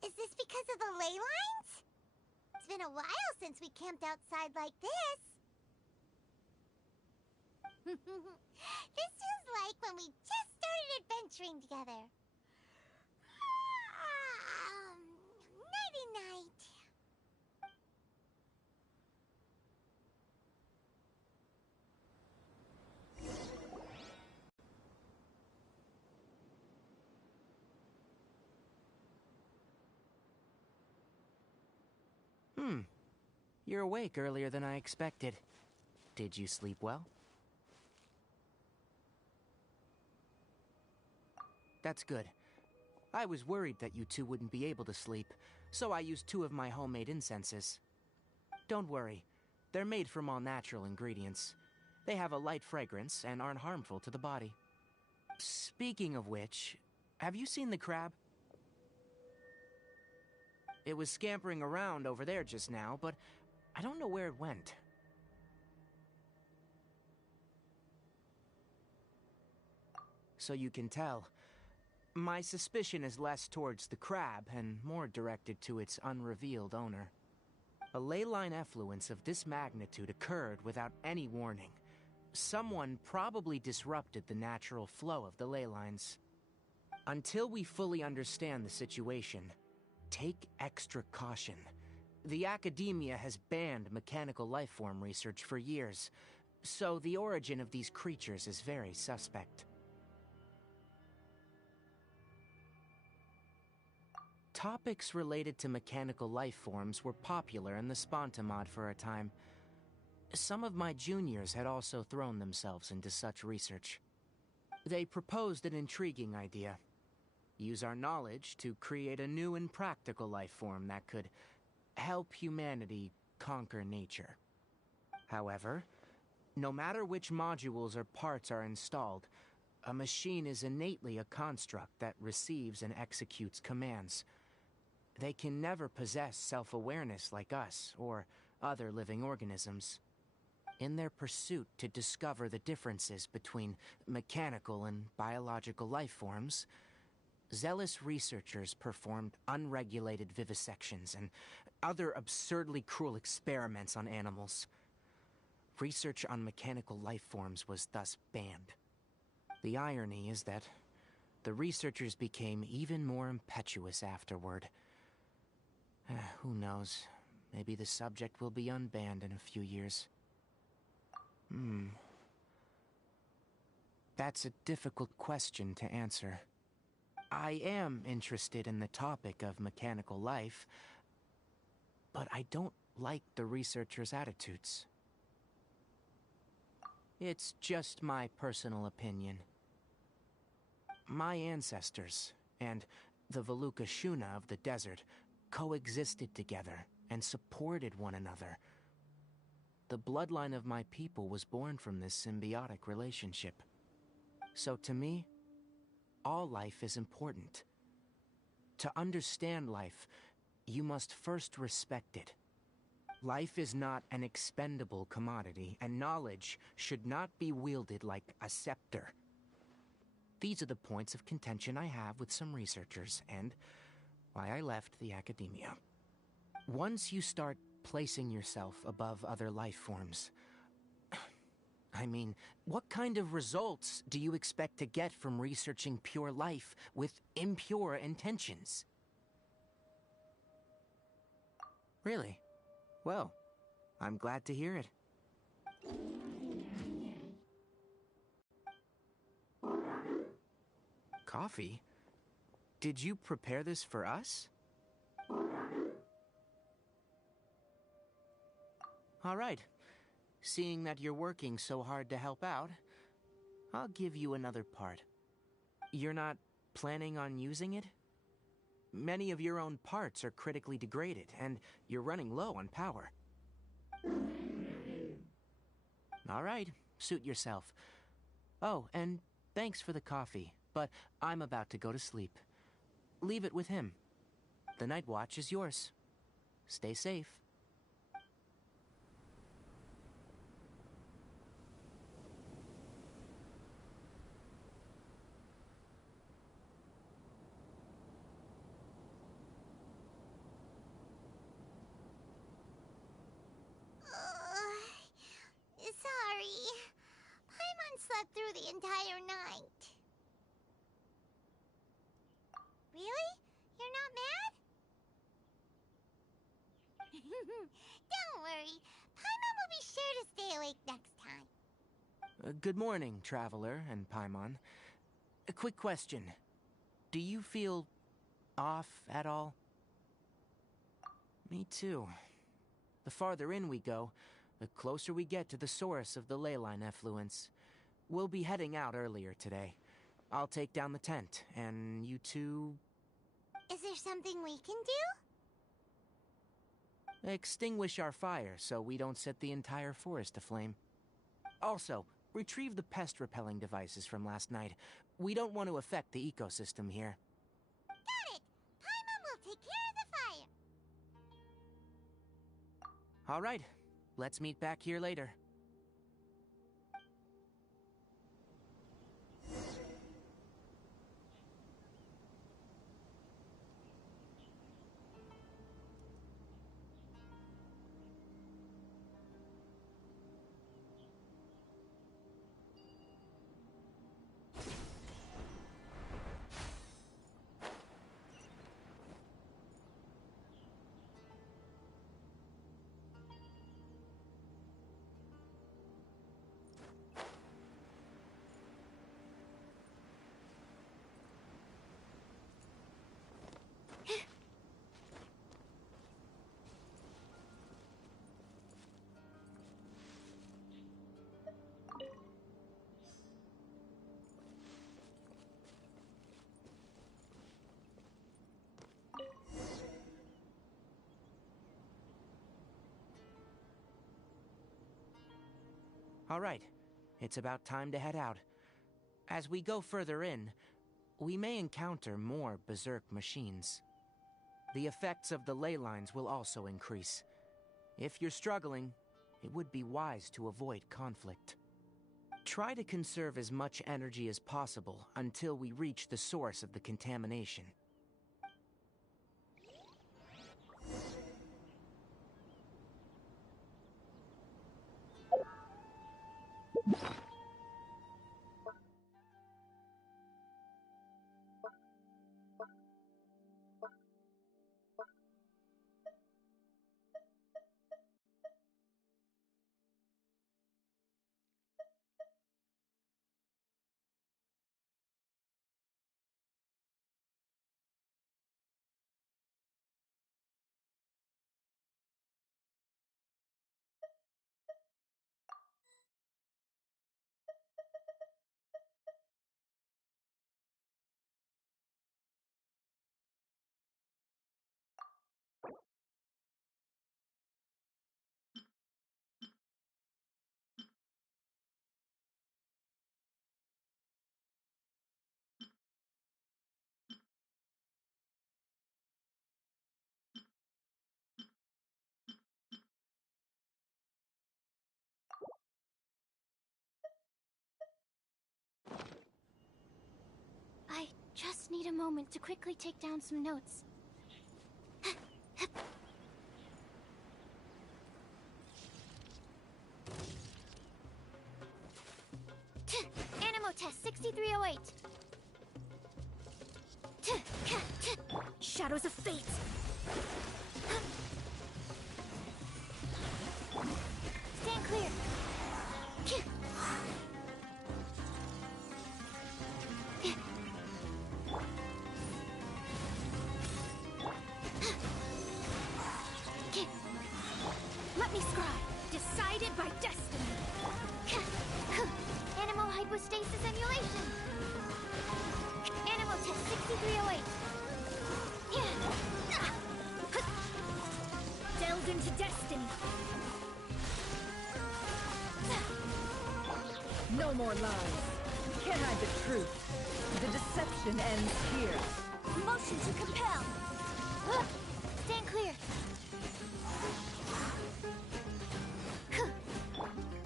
Is this because of the ley lines? It's been a while since we camped outside like this. This feels like when we just started adventuring together. Nighty-night. You're awake earlier than I expected. Did you sleep well? That's good. I was worried that you two wouldn't be able to sleep, so I used 2 of my homemade incenses. Don't worry, they're made from all natural ingredients. They have a light fragrance and aren't harmful to the body. Speaking of which, have you seen the crab? It was scampering around over there just now, but I don't know where it went. So you can tell, my suspicion is less towards the crab and more directed to its unrevealed owner. A ley line effluence of this magnitude occurred without any warning. Someone probably disrupted the natural flow of the ley lines. Until we fully understand the situation, take extra caution. The academia has banned mechanical lifeform research for years, so the origin of these creatures is very suspect. Topics related to mechanical lifeforms were popular in the Spontamod for a time. Some of my juniors had also thrown themselves into such research. They proposed an intriguing idea. Use our knowledge to create a new and practical lifeform that could help humanity conquer nature. However, no matter which modules or parts are installed, a machine is innately a construct that receives and executes commands. They can never possess self-awareness like us or other living organisms. In their pursuit to discover the differences between mechanical and biological lifeforms, zealous researchers performed unregulated vivisections and other absurdly cruel experiments on animals. Research on mechanical lifeforms was thus banned. The irony is that the researchers became even more impetuous afterward. Who knows? Maybe the subject will be unbanned in a few years. That's a difficult question to answer. I am interested in the topic of mechanical life, but I don't like the researchers' attitudes. It's just my personal opinion. My ancestors and the Veluca Shuna of the desert coexisted together and supported one another. The bloodline of my people was born from this symbiotic relationship. So to me, all life is important. To understand life, you must first respect it. Life is not an expendable commodity, and knowledge should not be wielded like a scepter. These are the points of contention I have with some researchers, and why I left the academia. Once you start placing yourself above other life forms, I mean, what kind of results do you expect to get from researching pure life with impure intentions? Really? Well, I'm glad to hear it. Coffee? Did you prepare this for us? All right. Seeing that you're working so hard to help out, I'll give you another part. You're not planning on using it? Many of your own parts are critically degraded, and you're running low on power. All right, suit yourself. Oh, and thanks for the coffee, but I'm about to go to sleep. Leave it with him. The night watch is yours. Stay safe. entire night. Really? You're not mad? Don't worry. Paimon will be sure to stay awake next time. Good morning, Traveler and Paimon. A quick question. Do you feel off at all? Me too. The farther in we go, the closer we get to the source of the leyline effluence. We'll be heading out earlier today. I'll take down the tent, and you two... Is there something we can do? Extinguish our fire so we don't set the entire forest aflame. Also, retrieve the pest-repelling devices from last night. We don't want to affect the ecosystem here. Got it! Paimon will take care of the fire. All right, let's meet back here later. All right, it's about time to head out. As we go further in, we may encounter more berserk machines. The effects of the ley lines will also increase. If you're struggling, it would be wise to avoid conflict. Try to conserve as much energy as possible until we reach the source of the contamination. I just need a moment to quickly take down some notes. Animal test 6308. Shadows of fate. Stand clear. Let me scribe. Decided by destiny. Animal hypostasis emulation. Animal test 6308. Delved into destiny. No more lies. You can't hide the truth. The deception ends here. Motion to compel. Stand clear.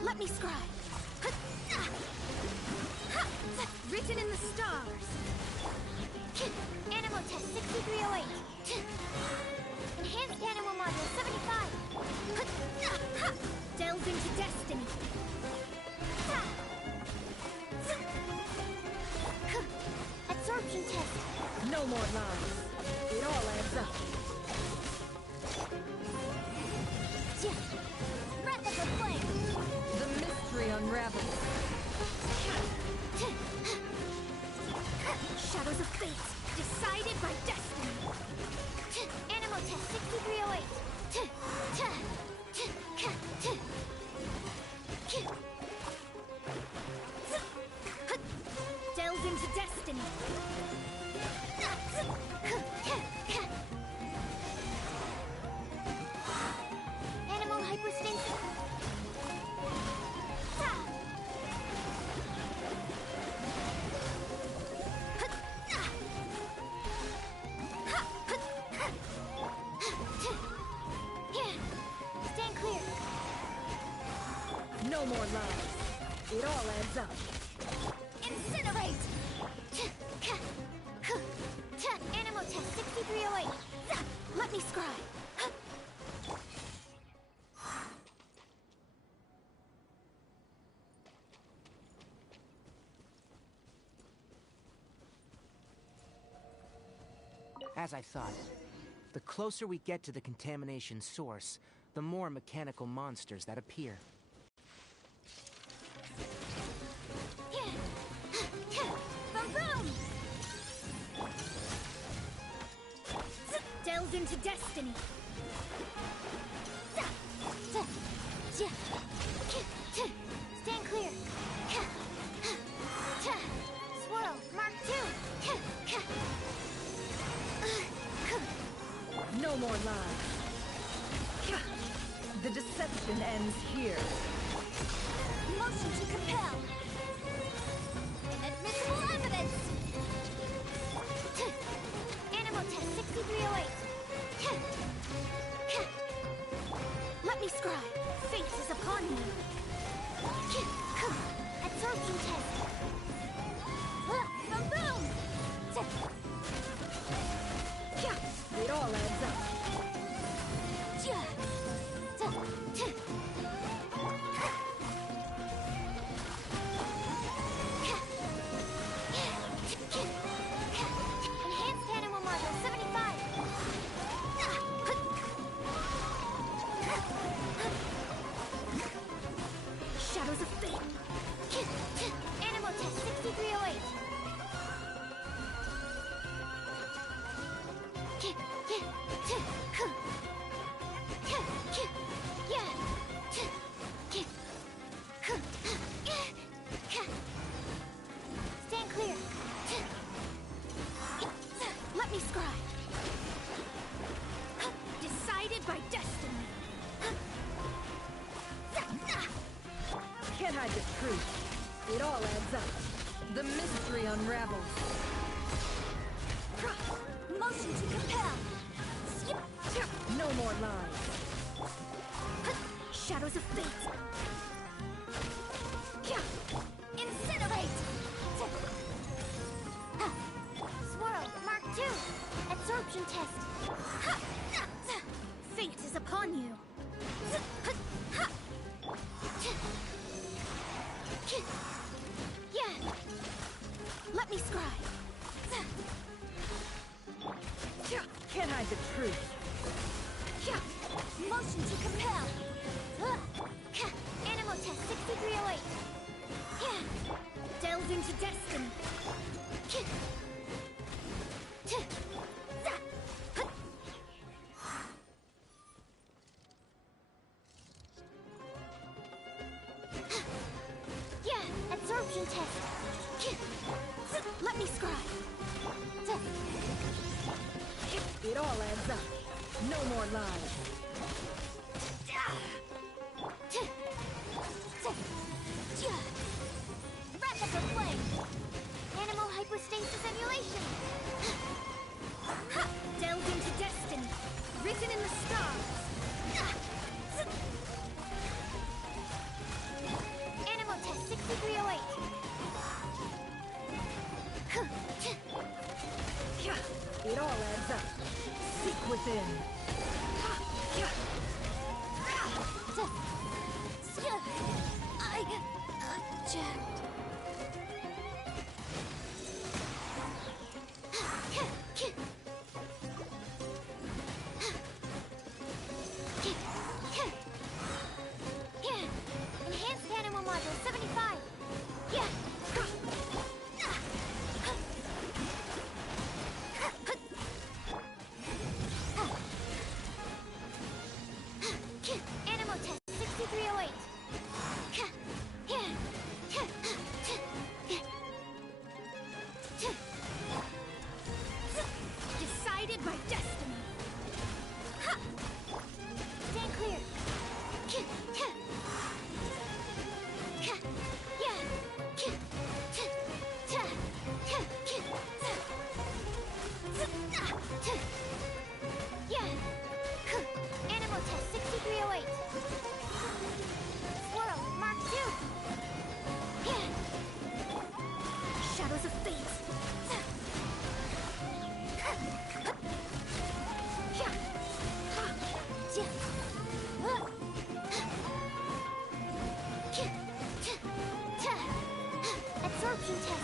Let me scribe. Written in the stars. Animal test 6308. Enhanced animal module 75. Delved into destiny. No more lies. It all adds up. Breath of the flame! The mystery unravels. Shadows of fate, decided by destiny. Animal test 6308. Delves into destiny. Animal hypostasis. Stand clear. No more lies. It all adds up. Incinerate! Animal test 6308. Let me scry. As I thought, the closer we get to the contamination source, the more mechanical monsters that appear. Boom! Delves into destiny. Stand clear. Swirl, Mark 2. No more lies. The deception ends here. Motion to compel. Inadmissible evidence. Animal test 6308. Let me scry. Fate is upon you. Absorption test. Boom! It all adds up. Enhanced animal module 75. Shadows of fate. Animal test 6308. Stand clear. Let me scry. Decided by destiny. Can't hide the truth. It all adds up. The mystery unravels. Motion to compel. No more lies. Shadows of fate. Incinerate. Swirl, Mark 2. Absorption test. Fate is upon you. Let me scry. Can't hide the truth. Motion to compel. Animal test 6308. Delves into destiny. Absorption test. Let me scry. It all adds up. No more lies. Breath of the flame. Animal hypostasis emulation. Delved into destiny. Written in the stars. Animal test 6308. It all adds up. Seek within. I object. shadows of fate. Absorption test.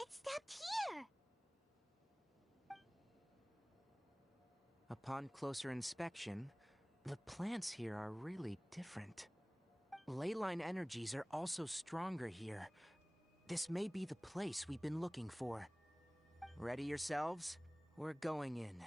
It stopped here! Upon closer inspection, the plants here are really different. Leyline energies are also stronger here. This may be the place we've been looking for. Ready yourselves? We're going in.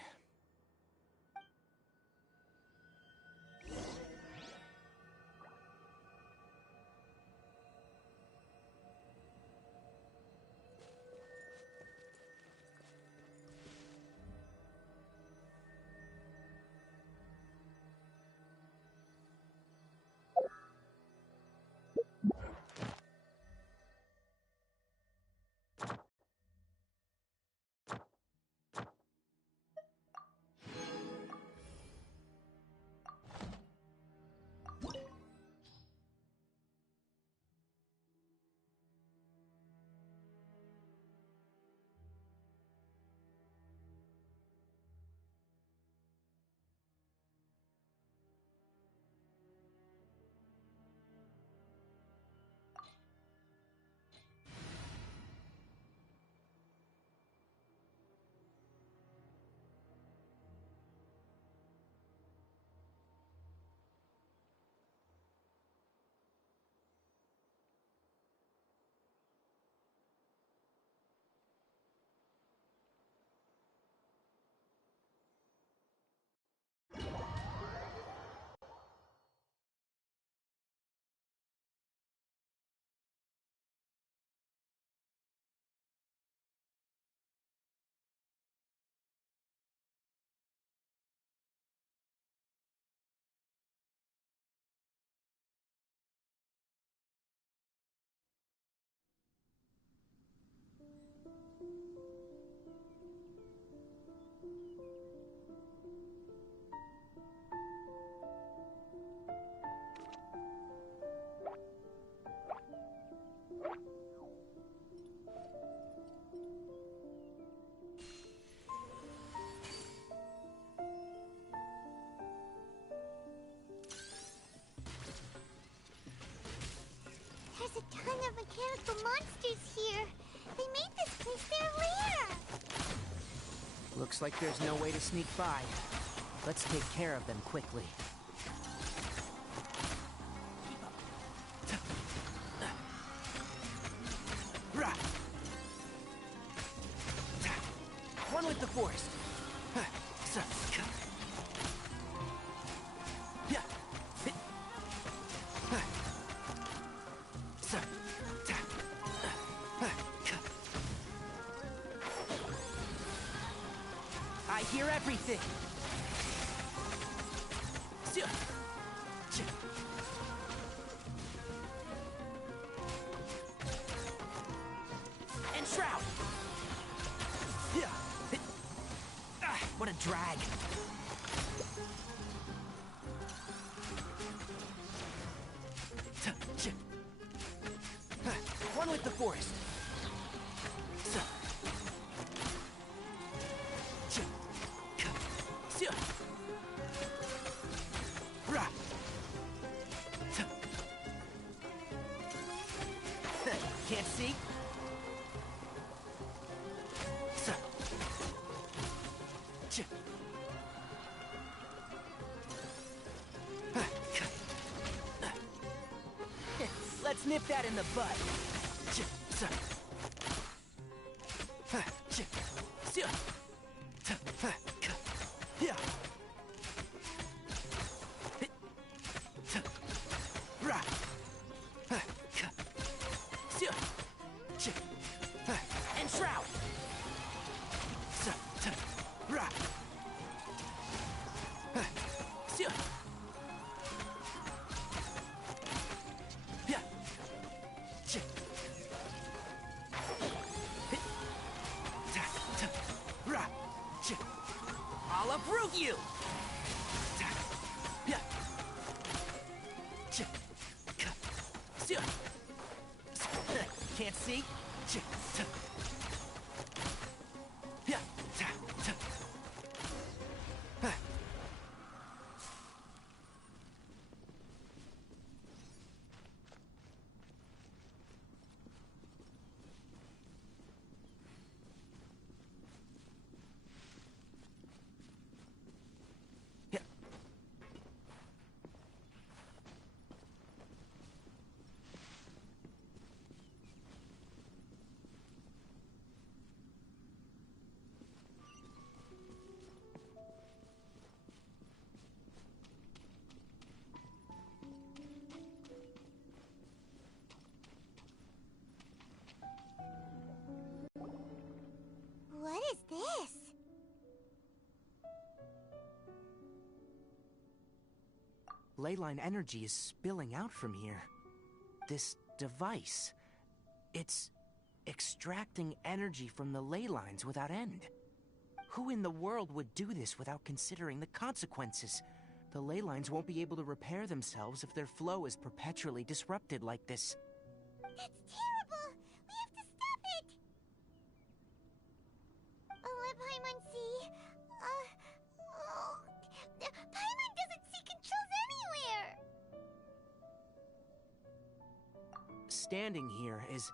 There's a ton of mechanical monsters here. They made this place their lair. Looks like there's no way to sneak by. Let's take care of them quickly. One with the forest. I hear everything. And shroud. What a drag. One with the forest. Can't see? Let's nip that in the bud. And shroud. I'll uproot you! Can't see? What is this? Leyline energy is spilling out from here. This device, it's extracting energy from the ley lines without end. Who in the world would do this without considering the consequences? The ley lines won't be able to repair themselves if their flow is perpetually disrupted like this. That's terrible! We have to stop it! Let Paimon see. Paimon doesn't see controls anywhere! Standing here is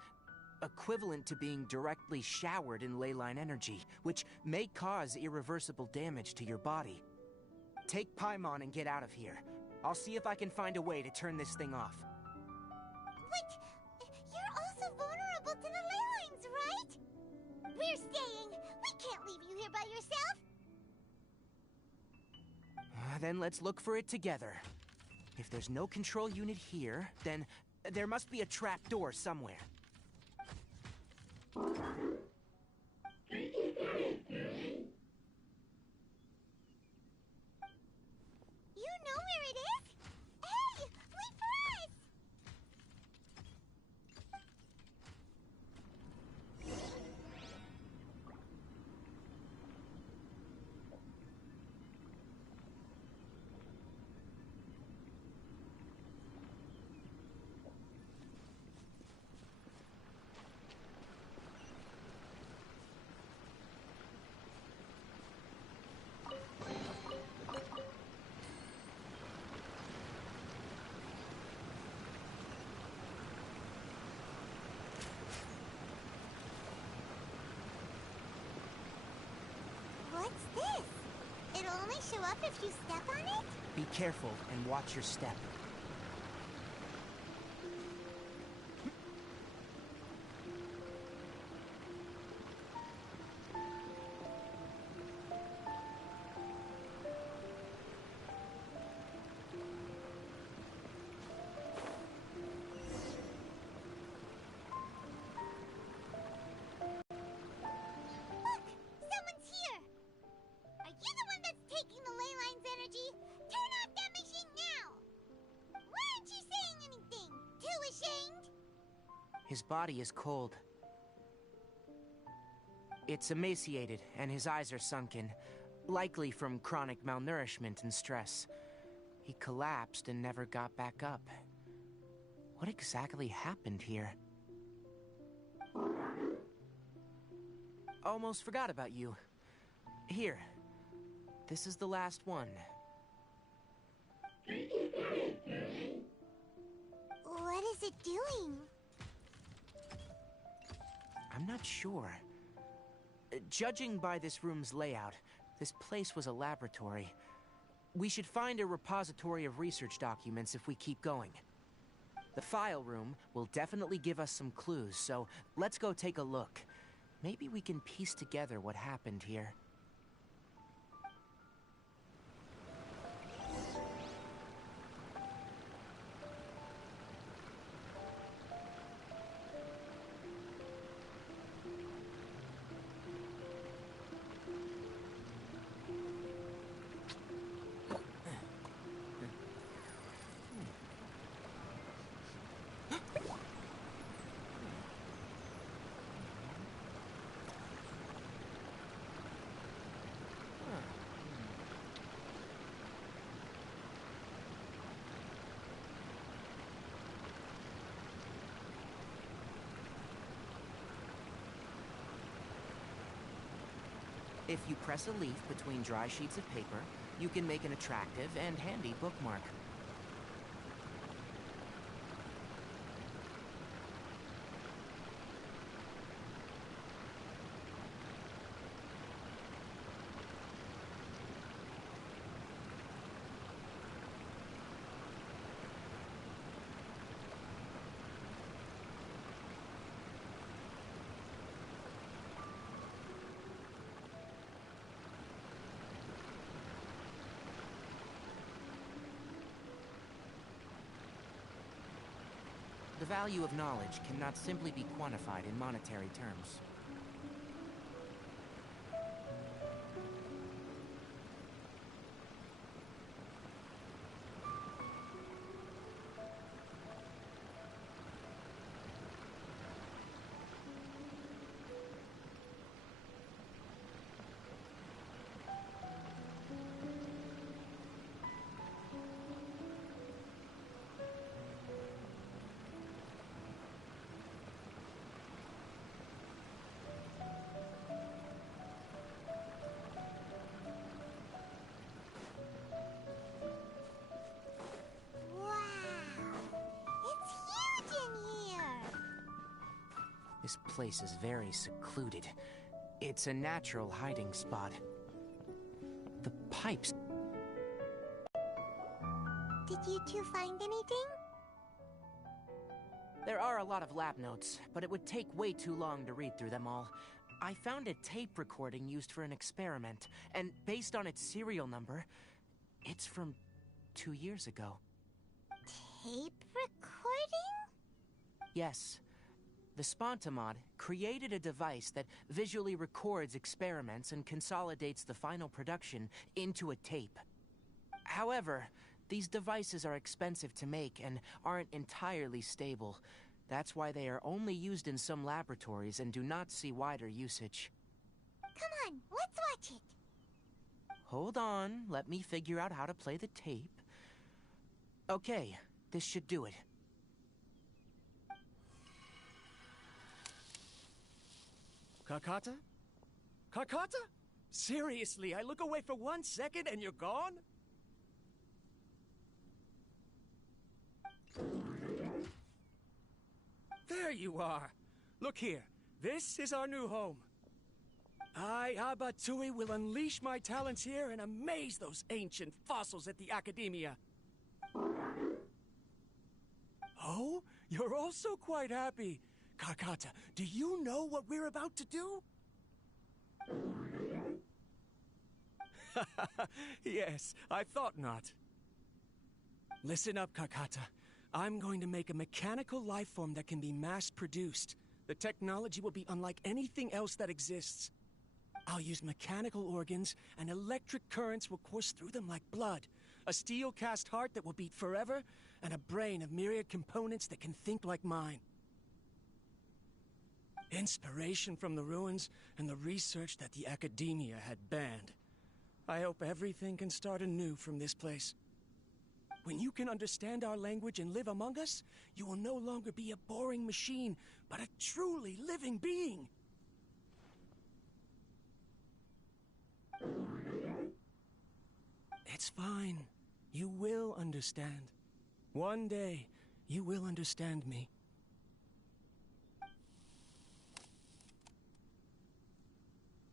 equivalent to being directly showered in leyline energy, which may cause irreversible damage to your body. Take Paimon and get out of here. I'll see if I can find a way to turn this thing off. But you're also vulnerable to the ley lines, right? We're staying. We can't leave you here by yourself. Then let's look for it together. If there's no control unit here, then there must be a trap door somewhere. You know where it is? Hey, wait for us! What's this? It'll only show up if you step on it? Be careful and watch your step. Look! Someone's here! Are you the one that's taking the ley line's energy? Turn off that machine now! Why aren't you saying anything? Too ashamed? His body is cold. It's emaciated, and his eyes are sunken, likely from chronic malnourishment and stress. He collapsed and never got back up. What exactly happened here? Almost forgot about you. Here. This is the last one. What is it doing? I'm not sure. Judging by this room's layout, this place was a laboratory. We should find a repository of research documents if we keep going. The file room will definitely give us some clues, so let's go take a look. maybe we can piece together what happened here. If you press a leaf between dry sheets of paper, you can make an attractive and handy bookmark. The value of knowledge cannot simply be quantified in monetary terms. This place is very secluded. It's a natural hiding spot. The pipes... Did you two find anything? There are a lot of lab notes, but it would take way too long to read through them all. I found a tape recording used for an experiment, and based on its serial number, it's from 2 years ago. Tape recording? Yes. The Spontamod created a device that visually records experiments and consolidates the final production into a tape. However, these devices are expensive to make and aren't entirely stable. That's why they are only used in some laboratories and do not see wider usage. Come on, let's watch it. Hold on, let me figure out how to play the tape. Okay, this should do it. Karkata? Karkata? Seriously, I look away for 1 second and you're gone? There you are. Look here. This is our new home. I, Abatsui, will unleash my talents here and amaze those ancient fossils at the Academia. Oh? You're also quite happy. Karkata, do you know what we're about to do? Yes, I thought not. Listen up, Karkata. I'm going to make a mechanical life form that can be mass-produced. The technology will be unlike anything else that exists. I'll use mechanical organs, and electric currents will course through them like blood. A steel-cast heart that will beat forever, and a brain of myriad components that can think like mine. Inspiration from the ruins and the research that the Academia had banned. I hope everything can start anew from this place. When you can understand our language and live among us, you will no longer be a boring machine, but a truly living being. It's fine. You will understand. One day, you will understand me.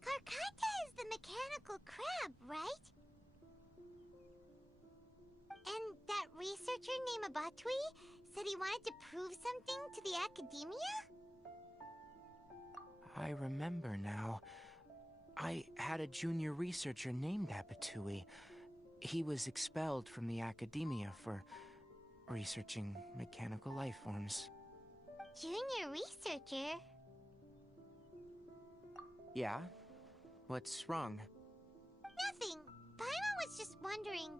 Karkata is the mechanical crab, right? And that researcher named Abatui said he wanted to prove something to the Academia? I remember now. I had a junior researcher named Apatui. He was expelled from the academia for researching mechanical life forms. Junior researcher? Yeah? What's wrong? Nothing. Paimon was just wondering,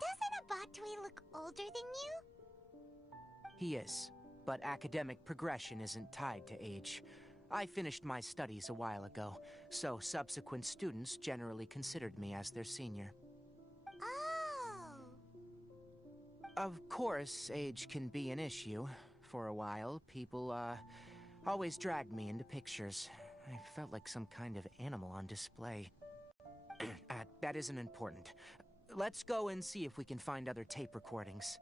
doesn't Abatui look older than you? He is, but academic progression isn't tied to age. I finished my studies a while ago, so subsequent students generally considered me as their senior. Oh. Of course, age can be an issue. For a while, people, always dragged me into pictures. I felt like some kind of animal on display. That isn't important. Let's go and see if we can find other tape recordings.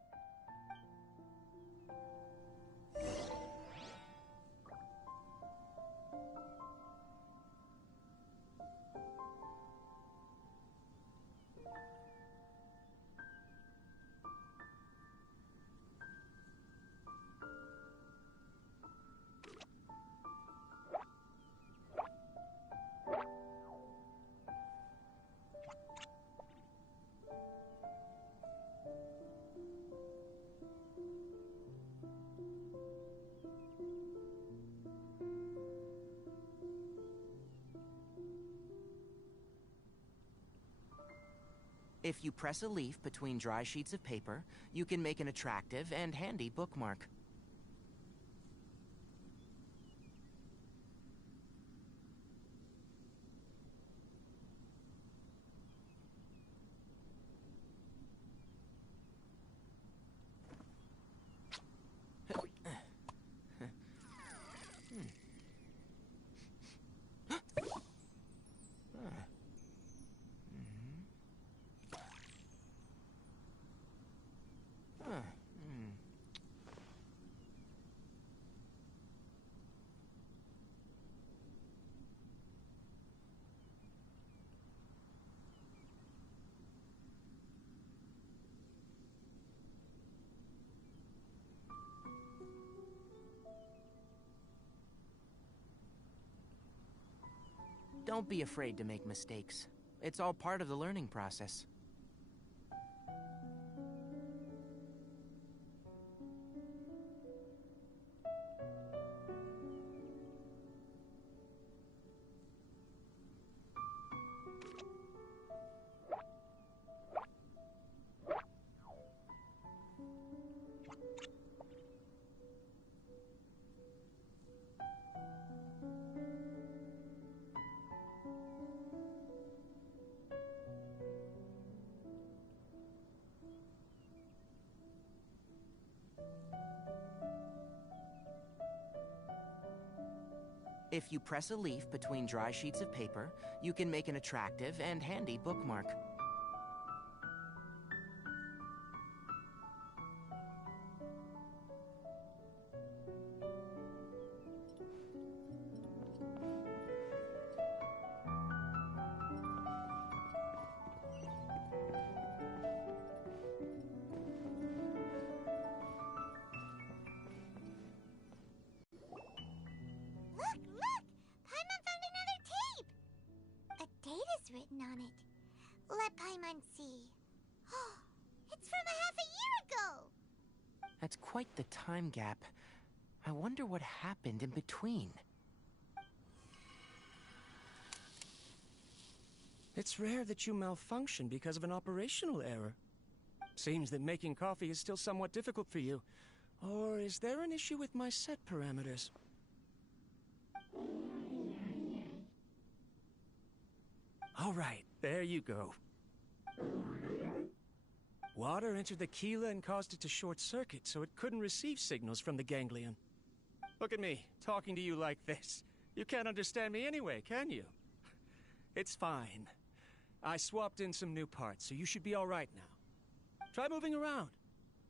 If you press a leaf between dry sheets of paper, you can make an attractive and handy bookmark. Don't be afraid to make mistakes. It's all part of the learning process. If you press a leaf between dry sheets of paper, you can make an attractive and handy bookmark. Written on it. Let Paimon see. It's from a half a year ago! That's quite the time gap. I wonder what happened in between. It's rare that you malfunction because of an operational error. Seems that making coffee is still somewhat difficult for you. Or is there an issue with my set parameters? All right, there you go. Water entered the chela and caused it to short-circuit, so it couldn't receive signals from the ganglion. Look at me, talking to you like this. You can't understand me anyway, can you? It's fine. I swapped in some new parts, so you should be all right now. Try moving around.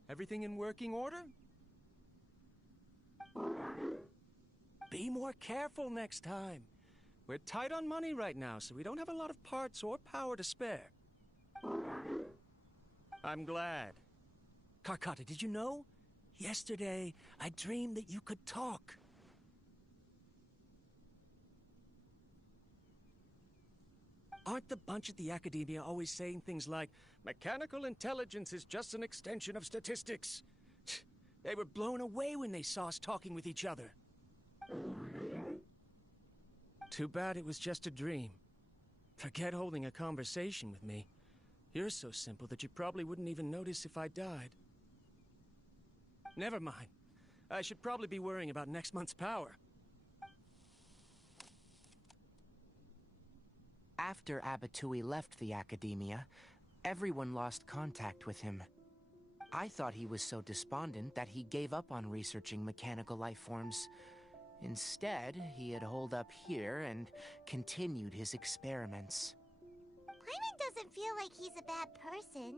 Everything in working order? Be more careful next time. We're tight on money right now, so we don't have a lot of parts or power to spare. I'm glad. Karkata, did you know? Yesterday, I dreamed that you could talk. Aren't the bunch at the Academia always saying things like, mechanical intelligence is just an extension of statistics? They were blown away when they saw us talking with each other. Too bad it was just a dream. Forget holding a conversation with me. You're so simple that you probably wouldn't even notice if I died. Never mind. I should probably be worrying about next month's power. After Abatui left the Academia, everyone lost contact with him. I thought he was so despondent that he gave up on researching mechanical life forms. Instead, he had holed up here and continued his experiments. Paimon doesn't feel like he's a bad person.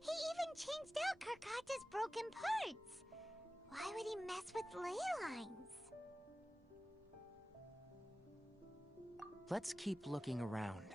He even changed out Karkata's broken parts. Why would he mess with ley lines? Let's keep looking around.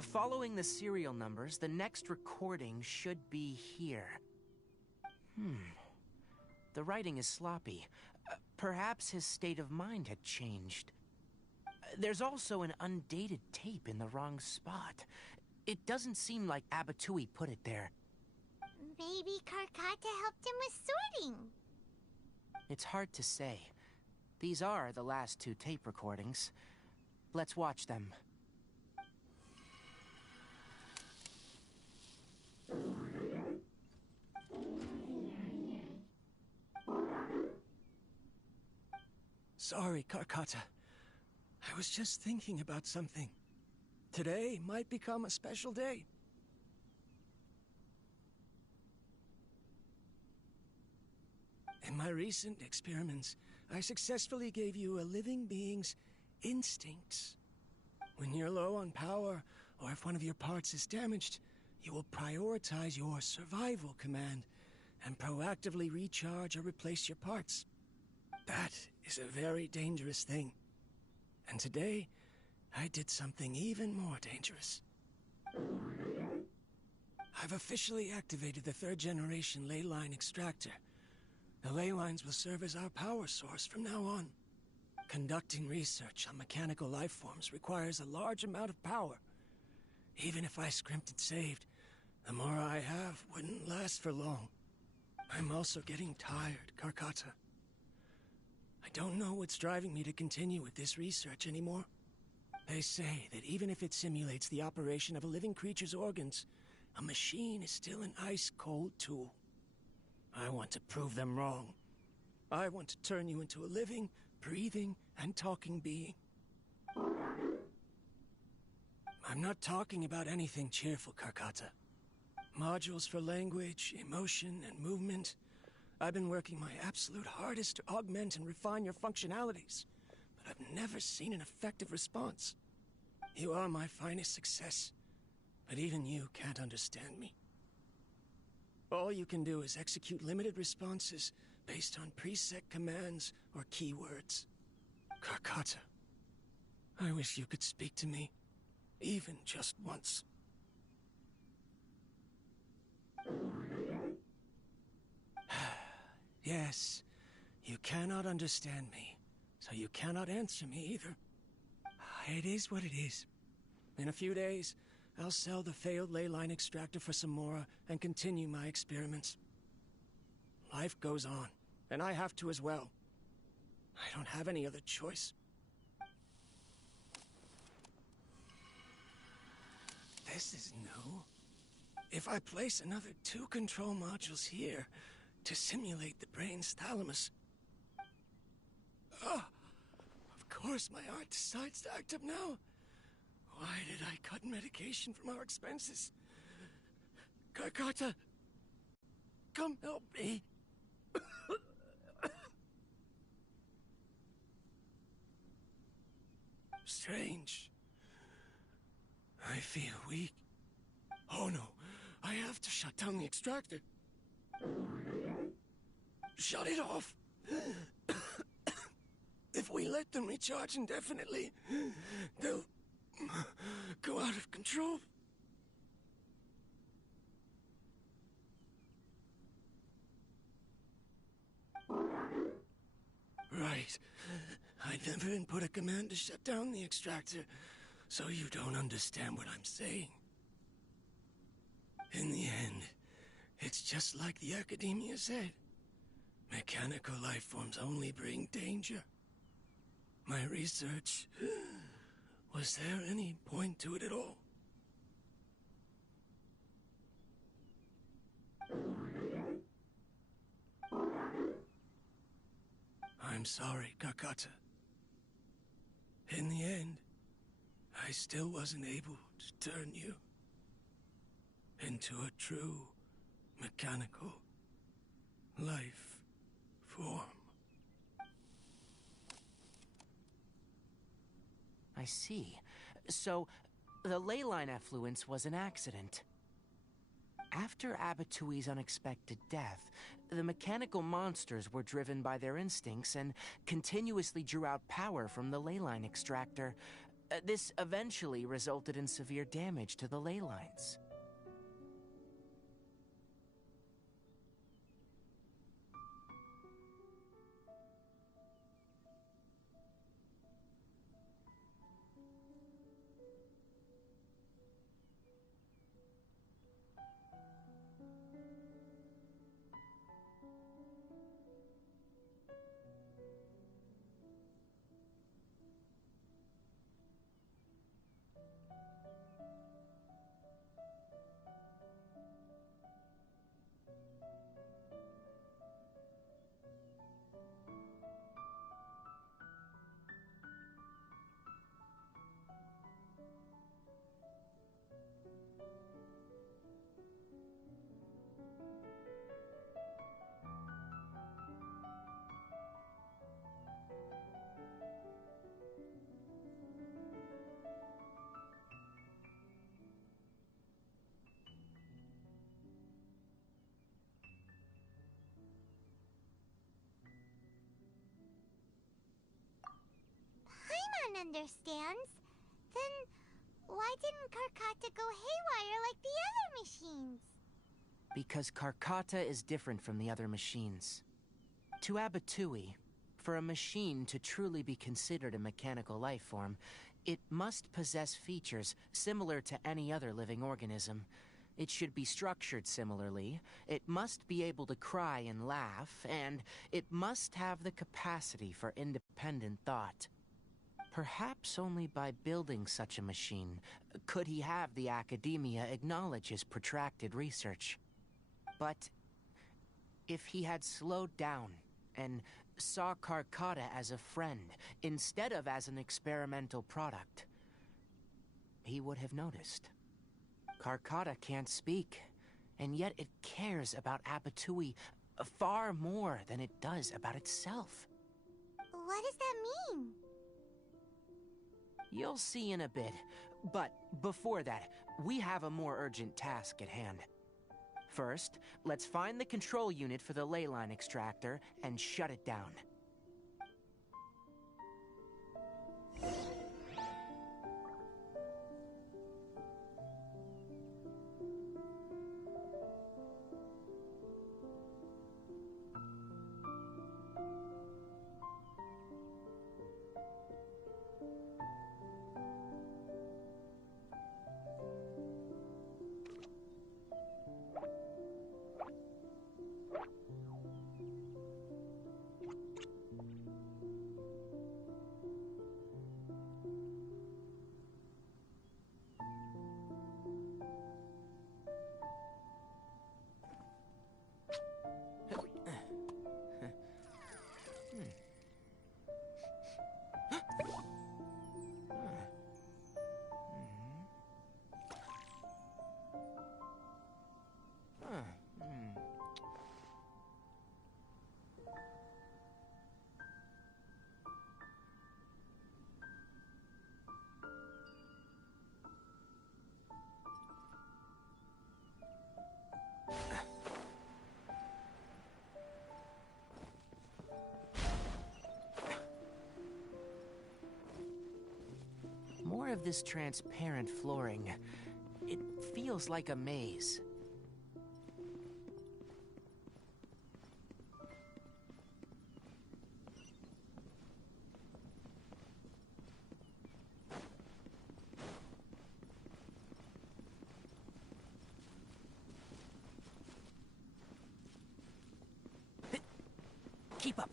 Following the serial numbers, the next recording should be here. The writing is sloppy. Perhaps his state of mind had changed. There's also an undated tape in the wrong spot. It doesn't seem like Abatui put it there. Maybe Karkata helped him with sorting. It's hard to say. These are the last two tape recordings. Let's watch them. Sorry, Karkata. I was just thinking about something. Today might become a special day. In my recent experiments, I successfully gave you a living being's instincts. When you're low on power, or if one of your parts is damaged, you will prioritize your survival command and proactively recharge or replace your parts. That is a very dangerous thing. And today, I did something even more dangerous. I've officially activated the third-generation ley line extractor. The ley lines will serve as our power source from now on. Conducting research on mechanical life forms requires a large amount of power. Even if I scrimped and saved, the more I have wouldn't last for long. I'm also getting tired, Karkata. I don't know what's driving me to continue with this research anymore. They say that even if it simulates the operation of a living creature's organs, a machine is still an ice-cold tool. I want to prove them wrong. I want to turn you into a living, breathing, and talking being. I'm not talking about anything cheerful, Karkata. Modules for language, emotion, and movement. I've been working my absolute hardest to augment and refine your functionalities, but I've never seen an effective response. You are my finest success, but even you can't understand me. All you can do is execute limited responses based on preset commands or keywords. Karkata, I wish you could speak to me, even just once. Yes, you cannot understand me, so you cannot answer me either. It is what it is. In a few days, I'll sell the failed ley line extractor for some more and continue my experiments. Life goes on, and I have to as well. I don't have any other choice. This is new. If I place another 2 control modules here to simulate the brain's thalamus... Ah! Of course my heart decides to act up now. Why did I cut medication from our expenses? Karkata! Come help me! Strange. I feel weak. Oh no, I have to shut down the extractor. Shut it off. If we let them recharge indefinitely, they'll go out of control. Right. I never input a command to shut down the extractor, so you don't understand what I'm saying. In the end, it's just like the academia said. Mechanical life forms only bring danger. My research... Was there any point to it at all? I'm sorry, Karkata. In the end, I still wasn't able to turn you into a true mechanical life form. I see. So, the ley line effluence was an accident. After Abatui's unexpected death, the mechanical monsters were driven by their instincts and continuously drew out power from the ley line extractor. This eventually resulted in severe damage to the ley lines. Paimon understands. Then why didn't Karkata go haywire like the other machines? Because Karkata is different from the other machines. To Abatui, for a machine to truly be considered a mechanical life form, it must possess features similar to any other living organism. It should be structured similarly, it must be able to cry and laugh, and it must have the capacity for independent thought. Perhaps only by building such a machine could he have the academia acknowledge his protracted research. But if he had slowed down and saw Karkata as a friend instead of as an experimental product, he would have noticed. Karkata can't speak, and yet it cares about Abatui far more than it does about itself. What does that mean? You'll see in a bit, but before that, we have a more urgent task at hand. First, let's find the control unit for the ley line extractor and shut it down. More of this transparent flooring. It feels like a maze. Keep up.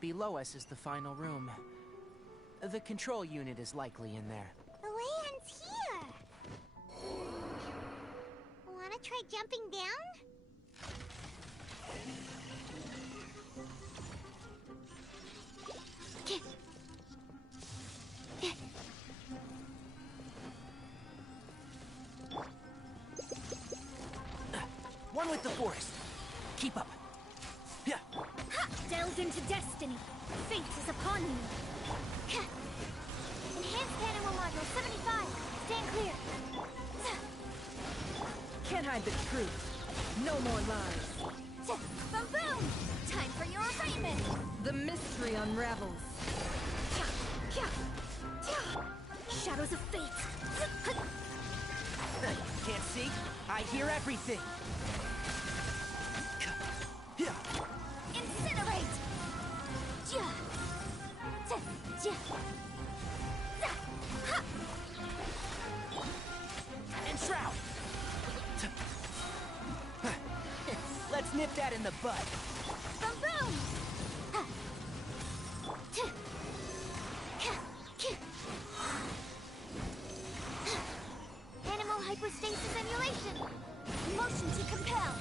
Below us is the final room. The control unit is likely in there. The land's here! Wanna try jumping down? One with the forest. Keep up. Yeah. Delve into destiny. Fate is upon you. Enhanced animal module 75. Stand clear. Can't hide the truth. No more lies. Boom boom! Time for your arraignment! The mystery unravels. Shadows of fate. Can't see? I hear everything. Incinerate! And shroud. Let's nip that in the bud. Boom boom! Animal hypostasis emulation. Motion to compel.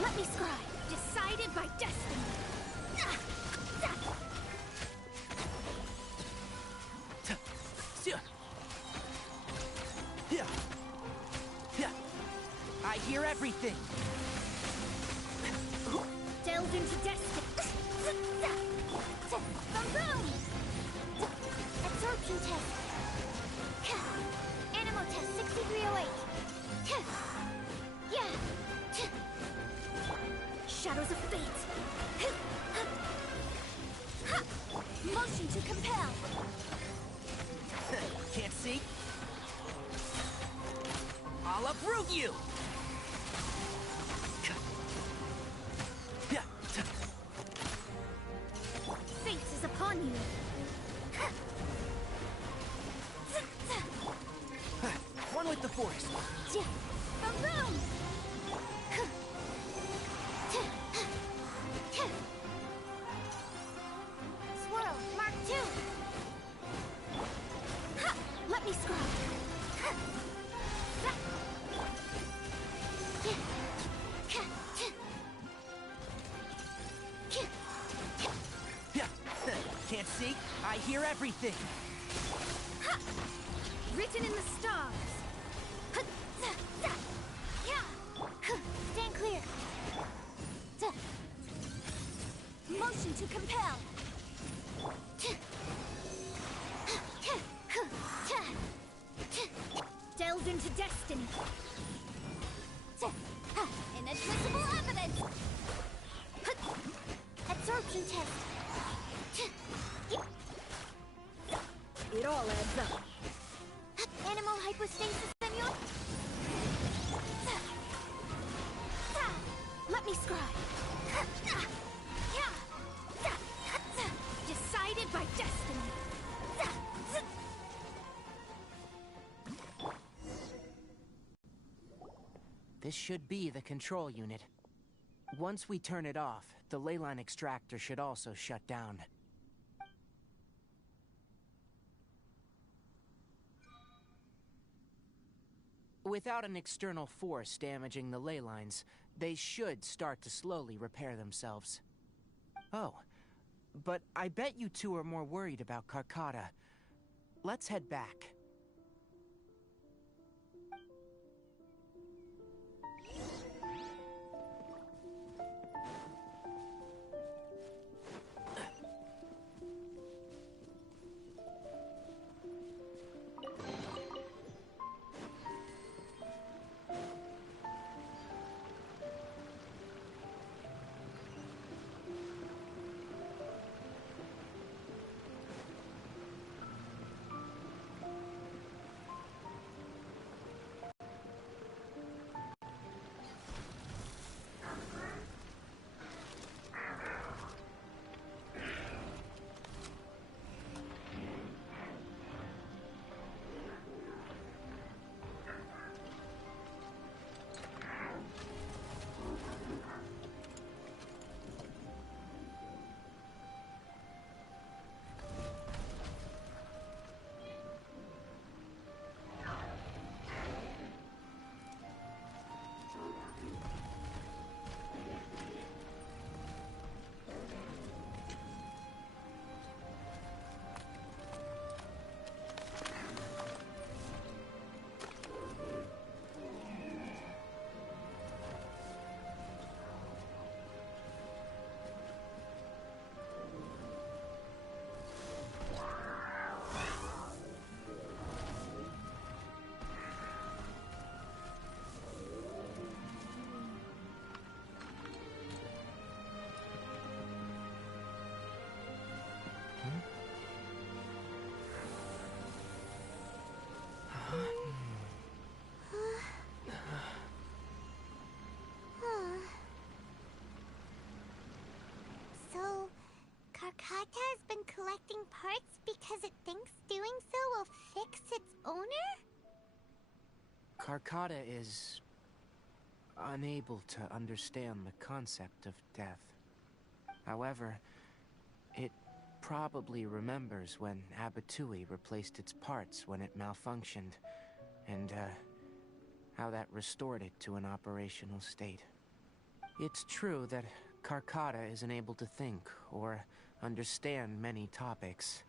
Let me scribe. Decided by destiny. I hear everything. Delve into destiny. Boom boom! Absorption test. Animal test 6308. Yeah. Shadows of fate. Motion to compel. Can't see? I'll uproot you! Fate is upon you. One with the forest. Boom boom! Swirl, Mark 2. Let me scribe. can't see, I hear everything. Ha! Written in the stars. Stand clear. Motion to compel. Delve into destiny. Inadmissible evidence. Absorption test. It all adds up. Animal hypostasis, senor. Let me scribe. Decided by destiny. This should be the control unit. Once we turn it off, the leyline extractor should also shut down. Without an external force damaging the ley lines, they should start to slowly repair themselves. Oh, but I bet you two are more worried about Carcata. Let's head back. So, Carcata has been collecting parts because it thinks doing so will fix its owner? Carcata is unable to understand the concept of death. However, it probably remembers when Abatui replaced its parts when it malfunctioned, and how that restored it to an operational state. It's true that Carcata isn't able to think or understand many topics,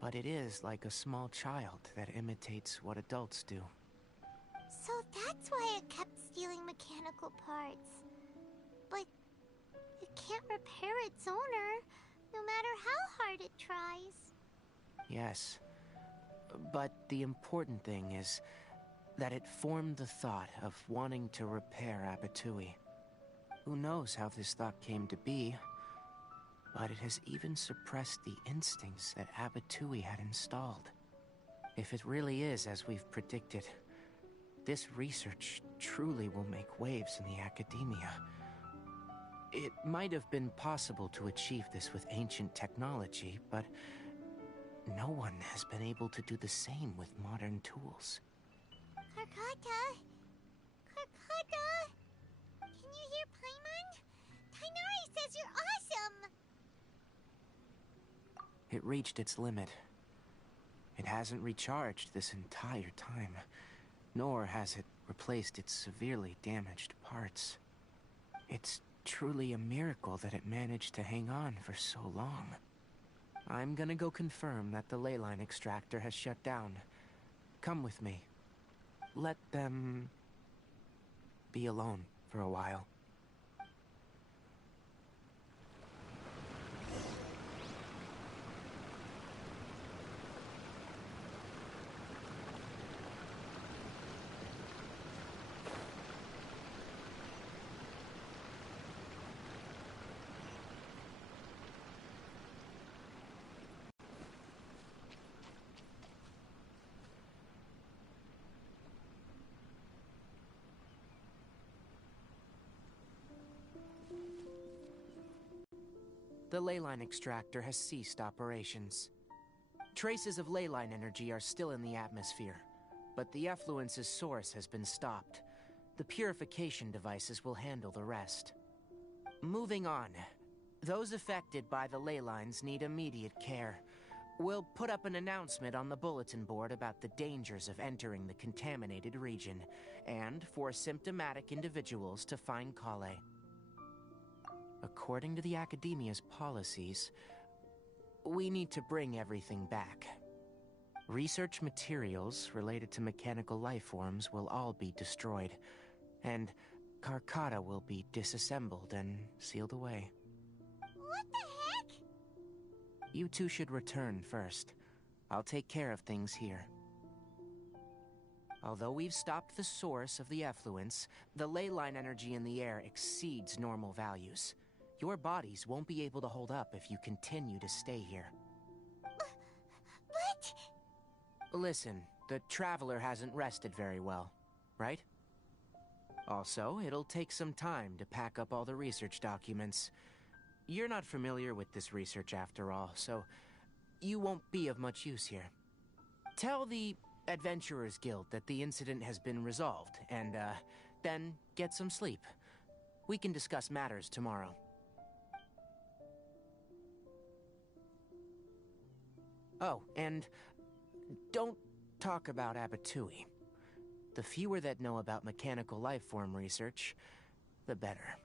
but it is like a small child that imitates what adults do. So that's why it kept stealing mechanical parts. But it can't repair its owner, no matter how hard it tries. Yes, but the important thing is that it formed the thought of wanting to repair Abatui. Who knows how this thought came to be, but it has even suppressed the instincts that Abatui had installed. If it really is as we've predicted, this research truly will make waves in the academia. It might have been possible to achieve this with ancient technology, but no one has been able to do the same with modern tools. Carcata? Carcata? Can you hear Paimon? Tighnari says you're awesome! It reached its limit. It hasn't recharged this entire time, nor has it replaced its severely damaged parts. It's truly a miracle that it managed to hang on for so long. I'm gonna go confirm that the ley line extractor has shut down. Come with me. Let them be alone for a while. The ley line extractor has ceased operations. Traces of ley line energy are still in the atmosphere, but the effluence's source has been stopped. The purification devices will handle the rest. Moving on. Those affected by the ley lines need immediate care. We'll put up an announcement on the bulletin board about the dangers of entering the contaminated region, and for symptomatic individuals to find Kale. According to the Academia's policies, we need to bring everything back. Research materials related to mechanical life forms will all be destroyed, and Karkata will be disassembled and sealed away. What the heck? You two should return first. I'll take care of things here. Although we've stopped the source of the effluence, the ley line energy in the air exceeds normal values. Your bodies won't be able to hold up if you continue to stay here. But... Listen, the Traveler hasn't rested very well, right? Also, it'll take some time to pack up all the research documents. You're not familiar with this research after all, so you won't be of much use here. Tell the Adventurers Guild that the incident has been resolved, and, then get some sleep. We can discuss matters tomorrow. Oh, and don't talk about Abatui. The fewer that know about mechanical life form research, the better.